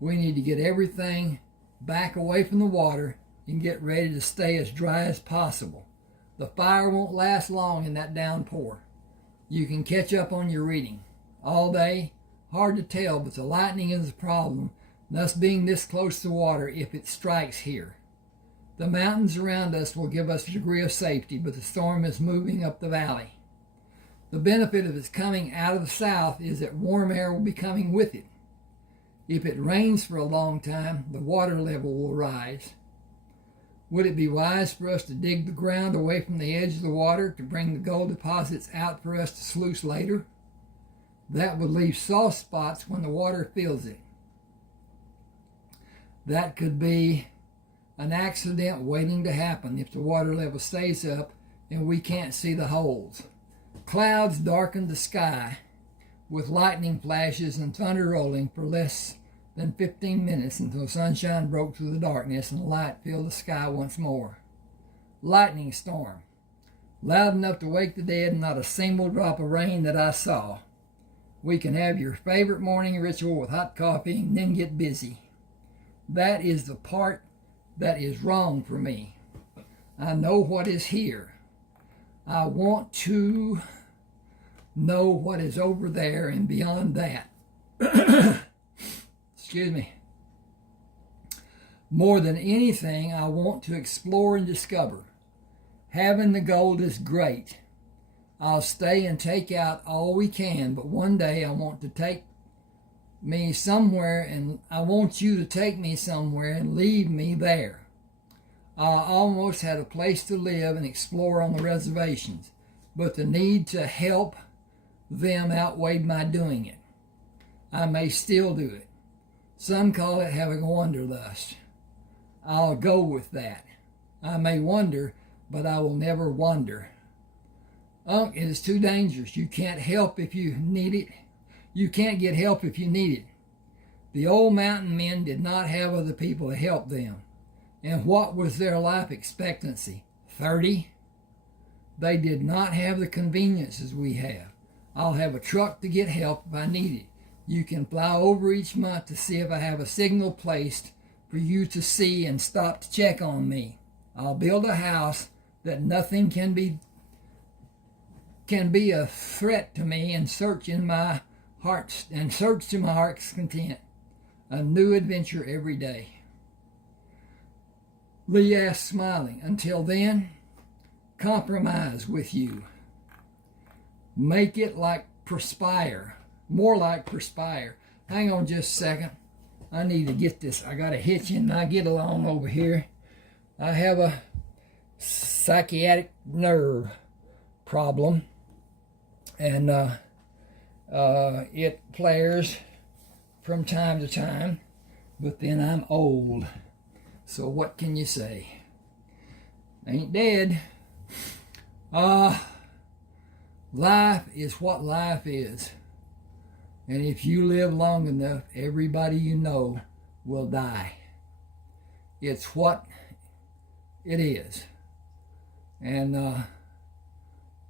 We need to get everything back away from the water and get ready to stay as dry as possible. The fire won't last long in that downpour. You can catch up on your reading. All day, hard to tell, but the lightning is the problem, thus being this close to water if it strikes here. The mountains around us will give us a degree of safety, but the storm is moving up the valley. The benefit of its coming out of the south is that warm air will be coming with it. If it rains for a long time, the water level will rise. Would it be wise for us to dig the ground away from the edge of the water to bring the gold deposits out for us to sluice later? That would leave soft spots when the water fills it. That could be an accident waiting to happen if the water level stays up and we can't see the holes. Clouds darkened the sky with lightning flashes and thunder rolling for less than 15 minutes until sunshine broke through the darkness and light filled the sky once more. Lightning storm. Loud enough to wake the dead and not a single drop of rain that I saw. We can have your favorite morning ritual with hot coffee and then get busy. That is the part that is wrong for me. I know what is here. I want to know what is over there and beyond that. Excuse me. More than anything, I want to explore and discover. Having the gold is great. I'll stay and take out all we can, but one day I want to take me somewhere, and I want you to take me somewhere and leave me there. I almost had a place to live and explore on the reservations, but the need to help them outweighed my doing it. I may still do it. Some call it having a wanderlust. I'll go with that. I may wander, but I will never wander. Unc, it is too dangerous. You can't help if you need it. You can't get help if you need it. The old mountain men did not have other people to help them. And what was their life expectancy? 30? They did not have the conveniences we have. I'll have a truck to get help if I need it. You can fly over each month to see if I have a signal placed for you to see and stop to check on me. I'll build a house that nothing can be a threat to me, and search to my heart's content. A new adventure every day. Lee asked, smiling. Until then, compromise with you. Make it like perspire. More like perspire. Hang on just a second. I need to get this. I got a hitch in and I get along over here. I have a psychiatric nerve problem. And it flares from time to time, but then I'm old. So what can you say? Ain't dead. Life is what life is. And if you live long enough, everybody you know will die. It's what it is. And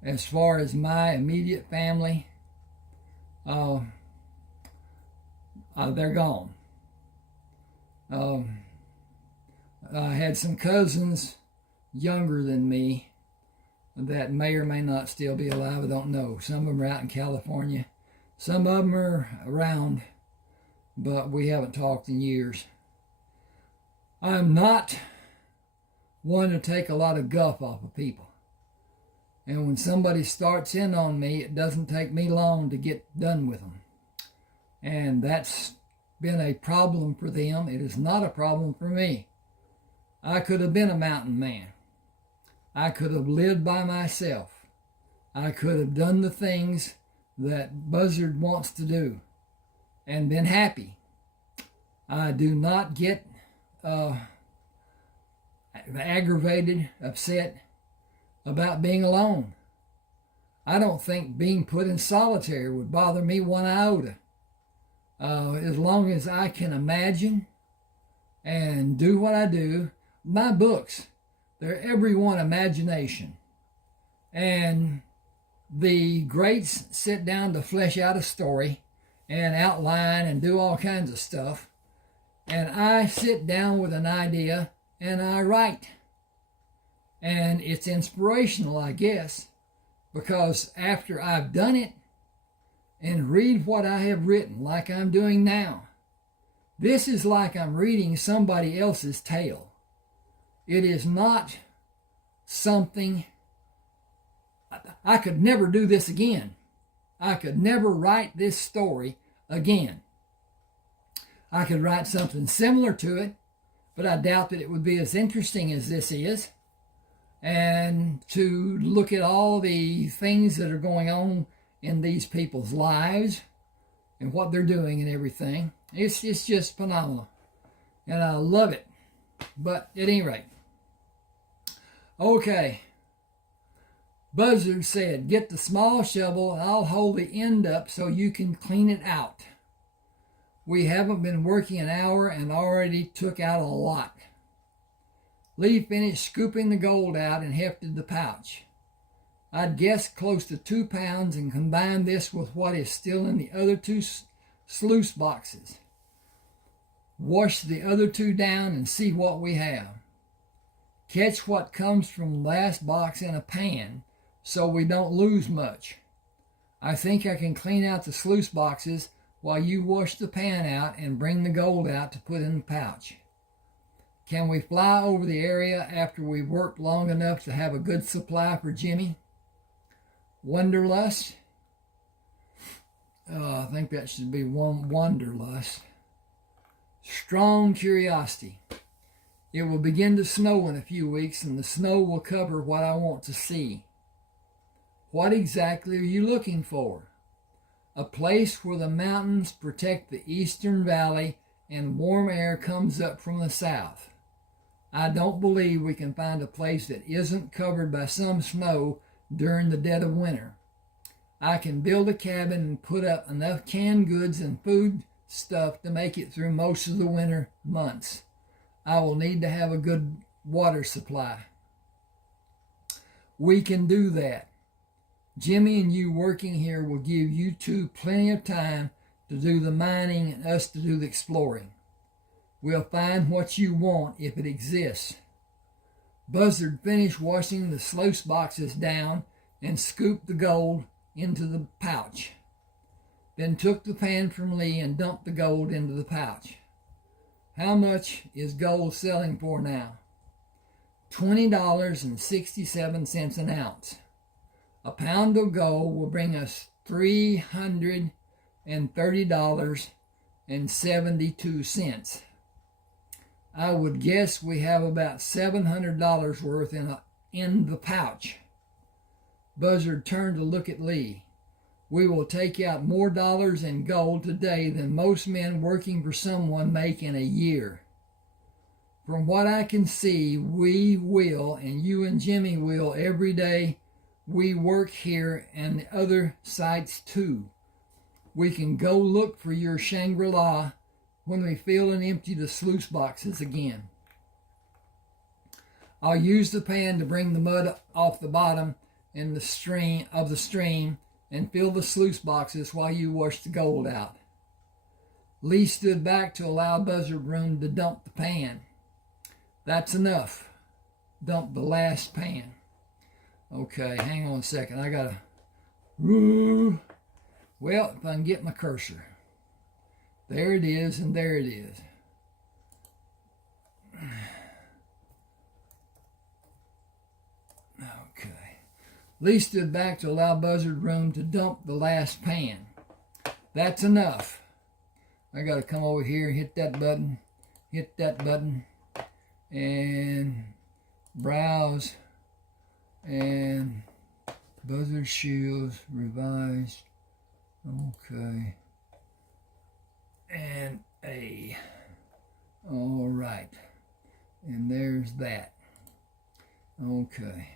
as far as my immediate family, they're gone. I had some cousins younger than me that may or may not still be alive. I don't know. Some of them are out in California. Some of them are around, but we haven't talked in years. I'm not one to take a lot of guff off of people. And when somebody starts in on me, it doesn't take me long to get done with them. And that's been a problem for them. It is not a problem for me. I could have been a mountain man. I could have lived by myself. I could have done the things that Buzzard wants to do and been happy. I do not get aggravated, upset about being alone. I don't think being put in solitary would bother me one iota. As long as I can imagine and do what I do. My books, they're every one imagination. And the greats sit down to flesh out a story and outline and do all kinds of stuff. And I sit down with an idea and I write. And it's inspirational, I guess, because after I've done it and read what I have written, like I'm doing now, this is like I'm reading somebody else's tale. It is not something. I could never do this again. I could never write this story again. I could write something similar to it, but I doubt that it would be as interesting as this is. And to look at all the things that are going on in these people's lives and what they're doing and everything, it's just phenomenal. And I love it. But at any rate, okay. Buzzard said, get the small shovel and I'll hold the end up so you can clean it out. We haven't been working an hour and already took out a lot. Lee finished scooping the gold out and hefted the pouch. I'd guess close to 2 pounds and combine this with what is still in the other 2 sluice boxes. Wash the other 2 down and see what we have. Catch what comes from the last box in a pan so we don't lose much. I think I can clean out the sluice boxes while you wash the pan out and bring the gold out to put in the pouch. Can we fly over the area after we've worked long enough to have a good supply for Jimmy? Wanderlust? I think that should be wanderlust. Strong curiosity. It will begin to snow in a few weeks, and the snow will cover what I want to see. What exactly are you looking for? A place where the mountains protect the eastern valley and warm air comes up from the south. I don't believe we can find a place that isn't covered by some snow during the dead of winter. I can build a cabin and put up enough canned goods and food stuff to make it through most of the winter months. I will need to have a good water supply. We can do that. Jimmy and you working here will give you 2 plenty of time to do the mining and us to do the exploring. We'll find what you want if it exists. Buzzard finished washing the sluice boxes down and scooped the gold into the pouch. Then took the pan from Lee and dumped the gold into the pouch. How much is gold selling for now? $20.67 an ounce. A pound of gold will bring us $330.72. I would guess we have about $700 worth in the pouch. Buzzard turned to look at Lee. We will take out more dollars in gold today than most men working for someone make in a year. From what I can see, we will, and you and Jimmy will every day we work here and the other sites too. We can go look for your Shangri-La when we fill and empty the sluice boxes again. I'll use the pan to bring the mud off the bottom in the stream and fill the sluice boxes while you wash the gold out. Lee stood back to allow Buzzard room to dump the pan. That's enough. Dump the last pan. Okay, hang on a second. I gotta... Well, if I can get my cursor. There it is, and there it is. Okay. Lee stood back to allow Buzzard room to dump the last pan. That's enough. I got to come over here and hit that button, and browse, and Buzzard Shields revised. Okay. And A. All right. And there's that. Okay.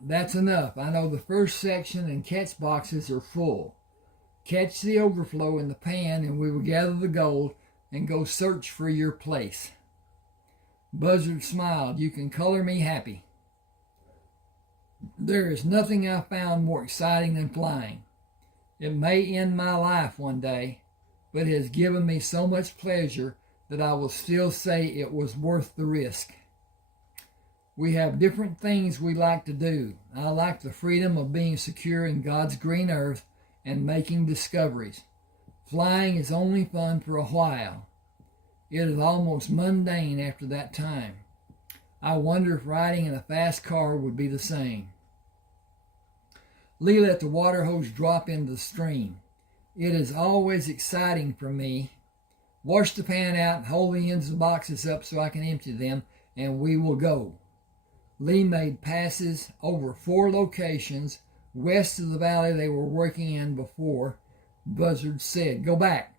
That's enough. I know the first section and catch boxes are full. Catch the overflow in the pan, and we will gather the gold and go search for your place. Buzzard smiled. You can color me happy. There is nothing I found more exciting than flying. It may end my life one day, but it has given me so much pleasure that I will still say it was worth the risk. We have different things we like to do. I like the freedom of being secure in God's green earth and making discoveries. Flying is only fun for a while. It is almost mundane after that time. I wonder if riding in a fast car would be the same. Lee let the water hose drop into the stream. It is always exciting for me. Wash the pan out and hold the ends of the boxes up so I can empty them, and we will go. Lee made passes over 4 locations west of the valley they were working in before. Buzzard said, "Go back.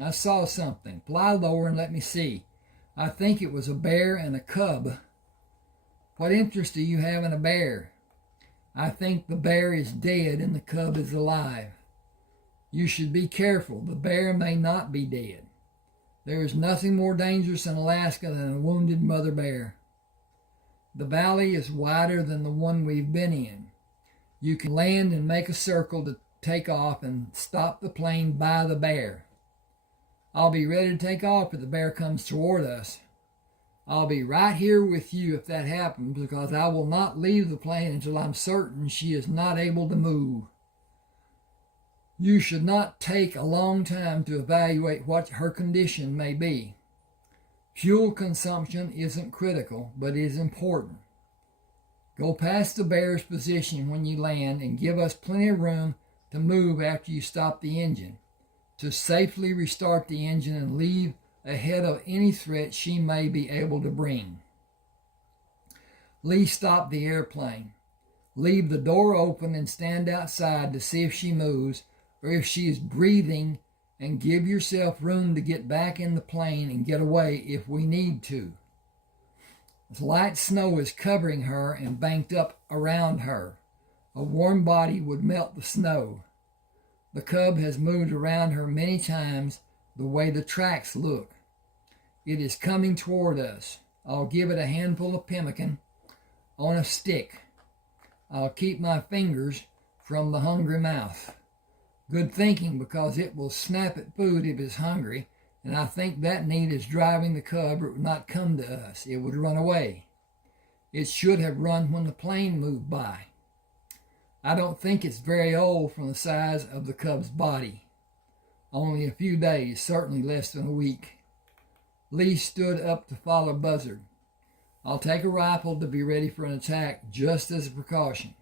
I saw something. Fly lower and let me see. I think it was a bear and a cub." "What interest do you have in a bear?" "I think the bear is dead and the cub is alive." "You should be careful. The bear may not be dead. There is nothing more dangerous in Alaska than a wounded mother bear. The valley is wider than the one we've been in. You can land and make a circle to take off and stop the plane by the bear. I'll be ready to take off if the bear comes toward us. I'll be right here with you if that happens, because I will not leave the plane until I'm certain she is not able to move. You should not take a long time to evaluate what her condition may be. Fuel consumption isn't critical, but is important. Go past the bear's position when you land and give us plenty of room to move after you stop the engine, to safely restart the engine and leave ahead of any threat she may be able to bring." Lee stopped the airplane. Leave the door open and stand outside to see if she moves or if she is breathing, and give yourself room to get back in the plane and get away if we need to. Light snow is covering her and banked up around her. A warm body would melt the snow. The cub has moved around her many times the way the tracks look. It is coming toward us. I'll give it a handful of pemmican on a stick. I'll keep my fingers from the hungry mouth. Good thinking, because it will snap at food if it's hungry, and I think that need is driving the cub, or it would not come to us. It would run away. It should have run when the plane moved by. I don't think it's very old from the size of the cub's body. Only a few days, certainly less than a week. Lee stood up to follow Buzzard. I'll take a rifle to be ready for an attack, just as a precaution.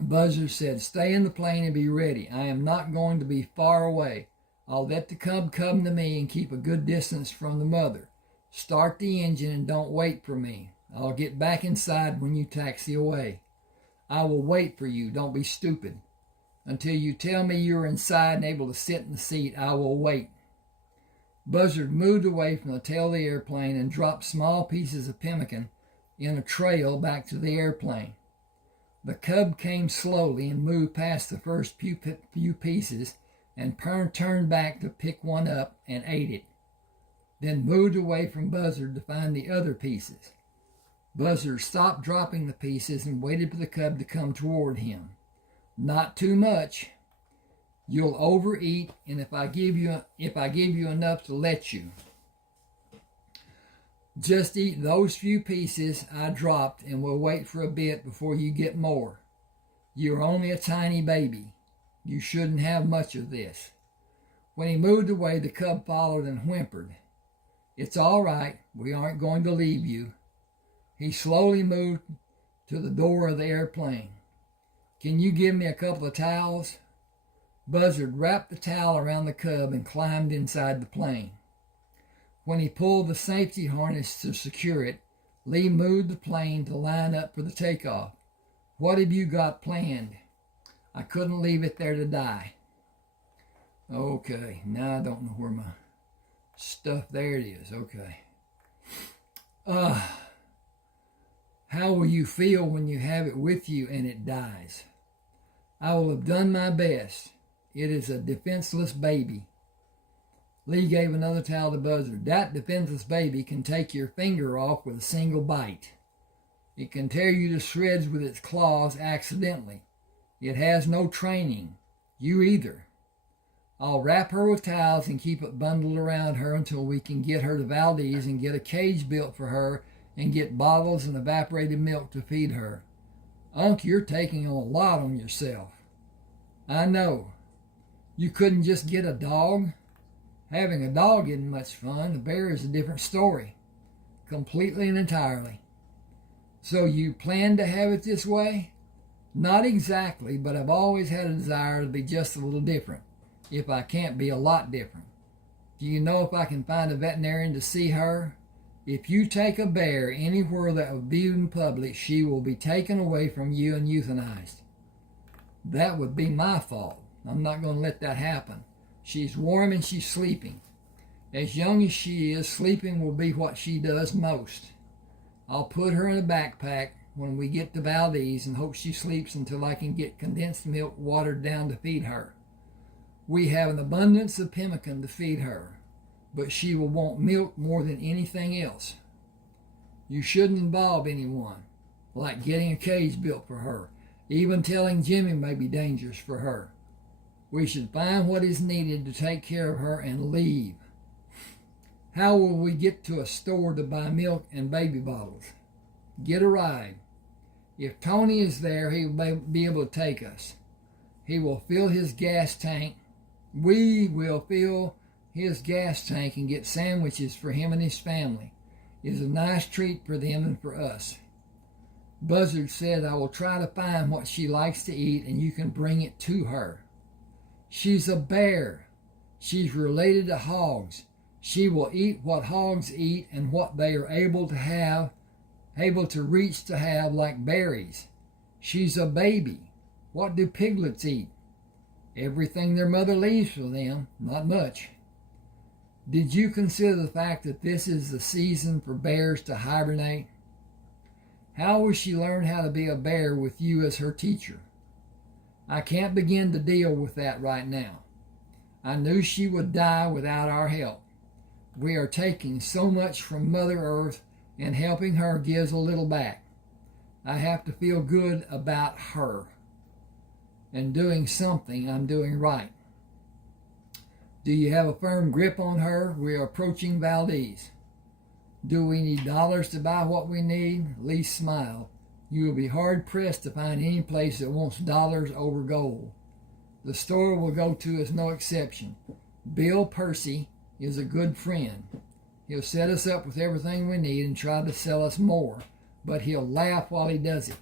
Buzzard said, "Stay in the plane and be ready. I am not going to be far away. I'll let the cub come to me and keep a good distance from the mother. Start the engine and don't wait for me. I'll get back inside when you taxi away. I will wait for you. Don't be stupid. Until you tell me you're inside and able to sit in the seat, I will wait." Buzzard moved away from the tail of the airplane and dropped small pieces of pemmican in a trail back to the airplane. The cub came slowly and moved past the first few pieces and turned back to pick one up and ate it, then moved away from Buzzard to find the other pieces. Buzzard stopped dropping the pieces and waited for the cub to come toward him. "Not too much. You'll overeat, and if I give you enough to let you. Just eat those few pieces I dropped, and we'll wait for a bit before you get more. You're only a tiny baby. You shouldn't have much of this." When he moved away, the cub followed and whimpered. "It's all right. We aren't going to leave you." He slowly moved to the door of the airplane. Can you give me a couple of towels? Buzzard wrapped the towel around the cub and climbed inside the plane. When he pulled the safety harness to secure it, Lee moved the plane to line up for the takeoff. What have you got planned? I couldn't leave it there to die. Okay, now I don't know where my stuff, there it is, okay. How will you feel when you have it with you and it dies? I will have done my best. It is a defenseless baby. Lee gave another towel to Buzzard. That defenseless baby can take your finger off with a single bite. It can tear you to shreds with its claws accidentally. It has no training. You either. I'll wrap her with towels and keep it bundled around her until we can get her to Valdez and get a cage built for her and get bottles and evaporated milk to feed her. Unc, you're taking a lot on yourself. I know. You couldn't just get a dog? Having a dog isn't much fun. A bear is a different story. Completely and entirely. So you plan to have it this way? Not exactly, but I've always had a desire to be just a little different, if I can't be a lot different. Do you know if I can find a veterinarian to see her? If you take a bear anywhere that will be in public, she will be taken away from you and euthanized. That would be my fault. I'm not going to let that happen. She's warm and she's sleeping. As young as she is, sleeping will be what she does most. I'll put her in a backpack when we get to Valdez and hope she sleeps until I can get condensed milk watered down to feed her. We have an abundance of pemmican to feed her, but she will want milk more than anything else. You shouldn't involve anyone, like getting a cage built for her. Even telling Jimmy may be dangerous for her. We should find what is needed to take care of her and leave. How will we get to a store to buy milk and baby bottles? Get a ride. If Tony is there, he will be able to take us. He will fill his gas tank. We will fill his gas tank and get sandwiches for him and his family. It is a nice treat for them and for us. Buzzard said, I will try to find what she likes to eat and you can bring it to her. She's a bear. She's related to hogs. She will eat what hogs eat and what they are able to reach to have, like berries. She's a baby. What do piglets eat? Everything their mother leaves for them, not much. Did you consider the fact that this is the season for bears to hibernate? How will she learn how to be a bear with you as her teacher? I can't begin to deal with that right now. I knew she would die without our help. We are taking so much from Mother Earth, and helping her gives a little back. I have to feel good about her and doing something I'm doing right. Do you have a firm grip on her? We are approaching Valdez. Do we need dollars to buy what we need? Lee smiled. You will be hard-pressed to find any place that wants dollars over gold. The store we'll go to is no exception. Bill Percy is a good friend. He'll set us up with everything we need and try to sell us more, but he'll laugh while he does it.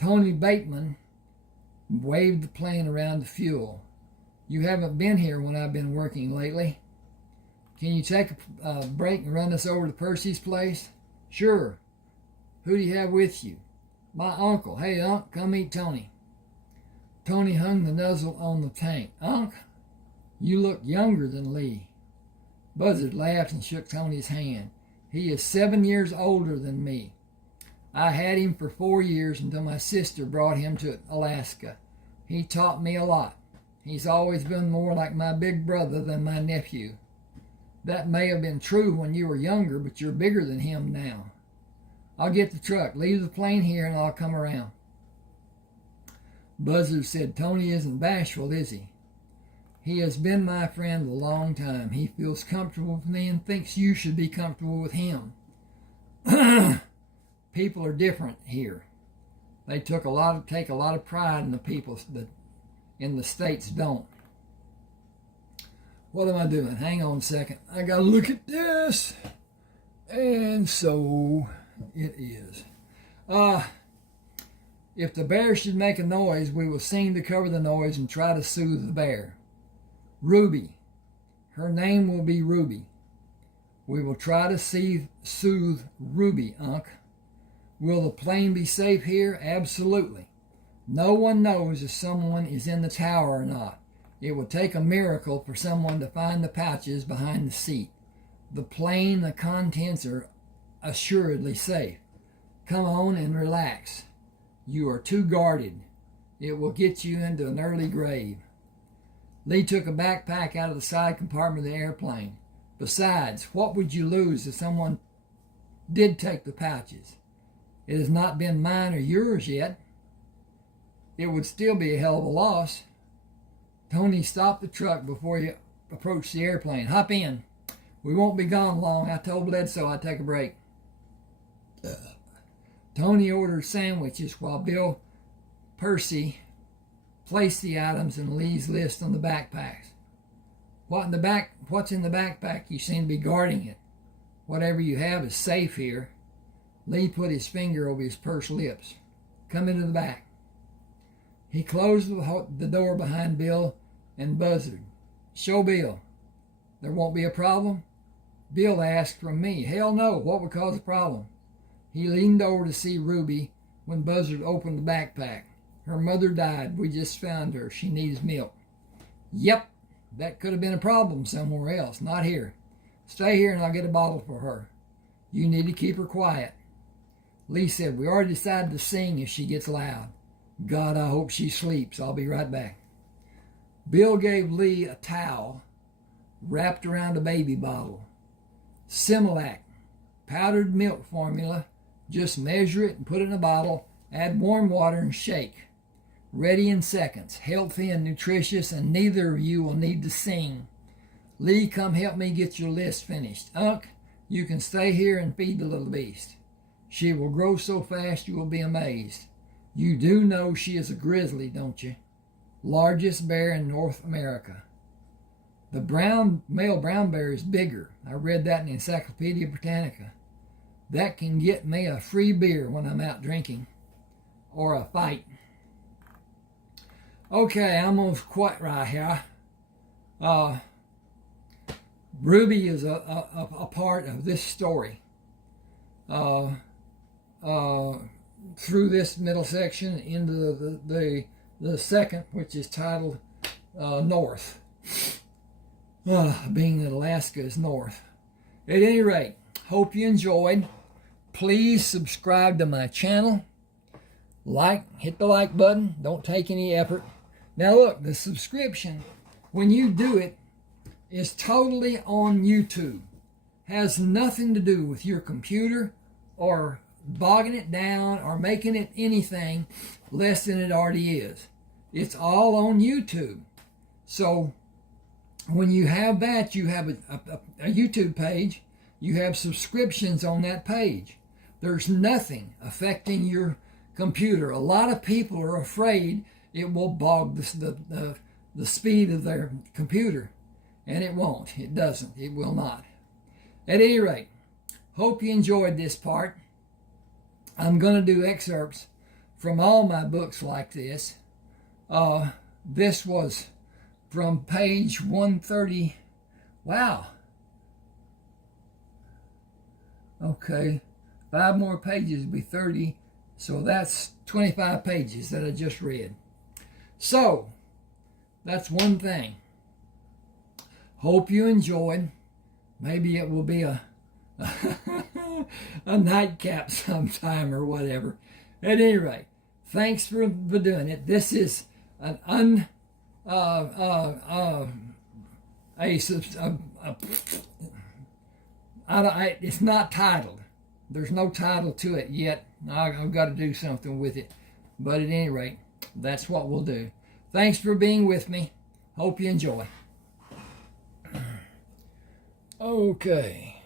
Tony Bateman waved the plane around to fuel. You haven't been here when I've been working lately. Can you take a break and run us over to Percy's place? Sure. Who do you have with you? My uncle. Hey, Unc, come meet Tony. Tony hung the nozzle on the tank. Unc, you look younger than Lee. Buzzard laughed and shook Tony's hand. He is 7 years older than me. I had him for 4 years until my sister brought him to Alaska. He taught me a lot. He's always been more like my big brother than my nephew. That may have been true when you were younger, but you're bigger than him now. I'll get the truck. Leave the plane here and I'll come around. Buzzard said, Tony isn't bashful, is he? He has been my friend a long time. He feels comfortable with me and thinks you should be comfortable with him. People are different here. They take a lot of pride in the people that in the States don't. What am I doing? Hang on a second. I gotta look at this. And so it is. If the bear should make a noise, we will sing to cover the noise and try to soothe the bear. Ruby. Her name will be Ruby. We will try to soothe Ruby, Unc. Will the plane be safe here? Absolutely. No one knows if someone is in the tower or not. It will take a miracle for someone to find the pouches behind the seat. The plane, the contents are assuredly safe. Come on and relax. You are too guarded. It will get you into an early grave. Lee took a backpack out of the side compartment of the airplane. Besides, what would you lose if someone did take the pouches? It has not been mine or yours yet. It would still be a hell of a loss. Tony stopped the truck before he approached the airplane. Hop in. We won't be gone long. I told Bledsoe I'd take a break. Tony ordered sandwiches while Bill Percy placed the items in Lee's list on the backpacks. What's in the backpack? You seem to be guarding it. Whatever you have is safe here. Lee put his finger over his pursed lips. Come into the back. He closed the door behind Bill and Buzzard. Show Bill. There won't be a problem? Bill asked from me. Hell no. What would cause a problem? He leaned over to see Ruby when Buzzard opened the backpack. Her mother died. We just found her. She needs milk. Yep, that could have been a problem somewhere else, not here. Stay here and I'll get a bottle for her. You need to keep her quiet. Lee said, we already decided to sing if she gets loud. God, I hope she sleeps. I'll be right back. Bill gave Lee a towel wrapped around a baby bottle. Similac, powdered milk formula. Just measure it and put it in a bottle. Add warm water and shake. Ready in seconds. Healthy and nutritious, and neither of you will need to sing. Lee, come help me get your list finished. Unc, you can stay here and feed the little beast. She will grow so fast you will be amazed. You do know she is a grizzly, don't you? Largest bear in North America. The male brown bear is bigger. I read that in the Encyclopedia Britannica. That can get me a free beer when I'm out drinking. Or a fight. Okay, I'm almost quite right here. Ruby is a part of this story. Through this middle section into the second, which is titled North. Being that Alaska is north. At any rate, hope you enjoyed. Please subscribe to my channel. Hit the like button. Don't take any effort. Now look, the subscription, when you do it, is totally on YouTube. Has nothing to do with your computer or bogging it down or making it anything less than it already is. It's all on YouTube. So when you have that, you have a YouTube page. You have subscriptions on that page. There's nothing affecting your computer. A lot of people are afraid it will bog the speed of their computer. And it won't. It doesn't. It will not. At any rate, hope you enjoyed this part. I'm going to do excerpts from all my books like this. This was from page 130. Wow. Okay. 5 more pages would be 30. So that's 25 pages that I just read. So, that's one thing. Hope you enjoyed. Maybe it will be a nightcap sometime or whatever. At any rate, thanks for doing it. This is an it's not titled. There's no title to it yet. I've got to do something with it. But at any rate, that's what we'll do. Thanks for being with me. Hope you enjoy. Okay.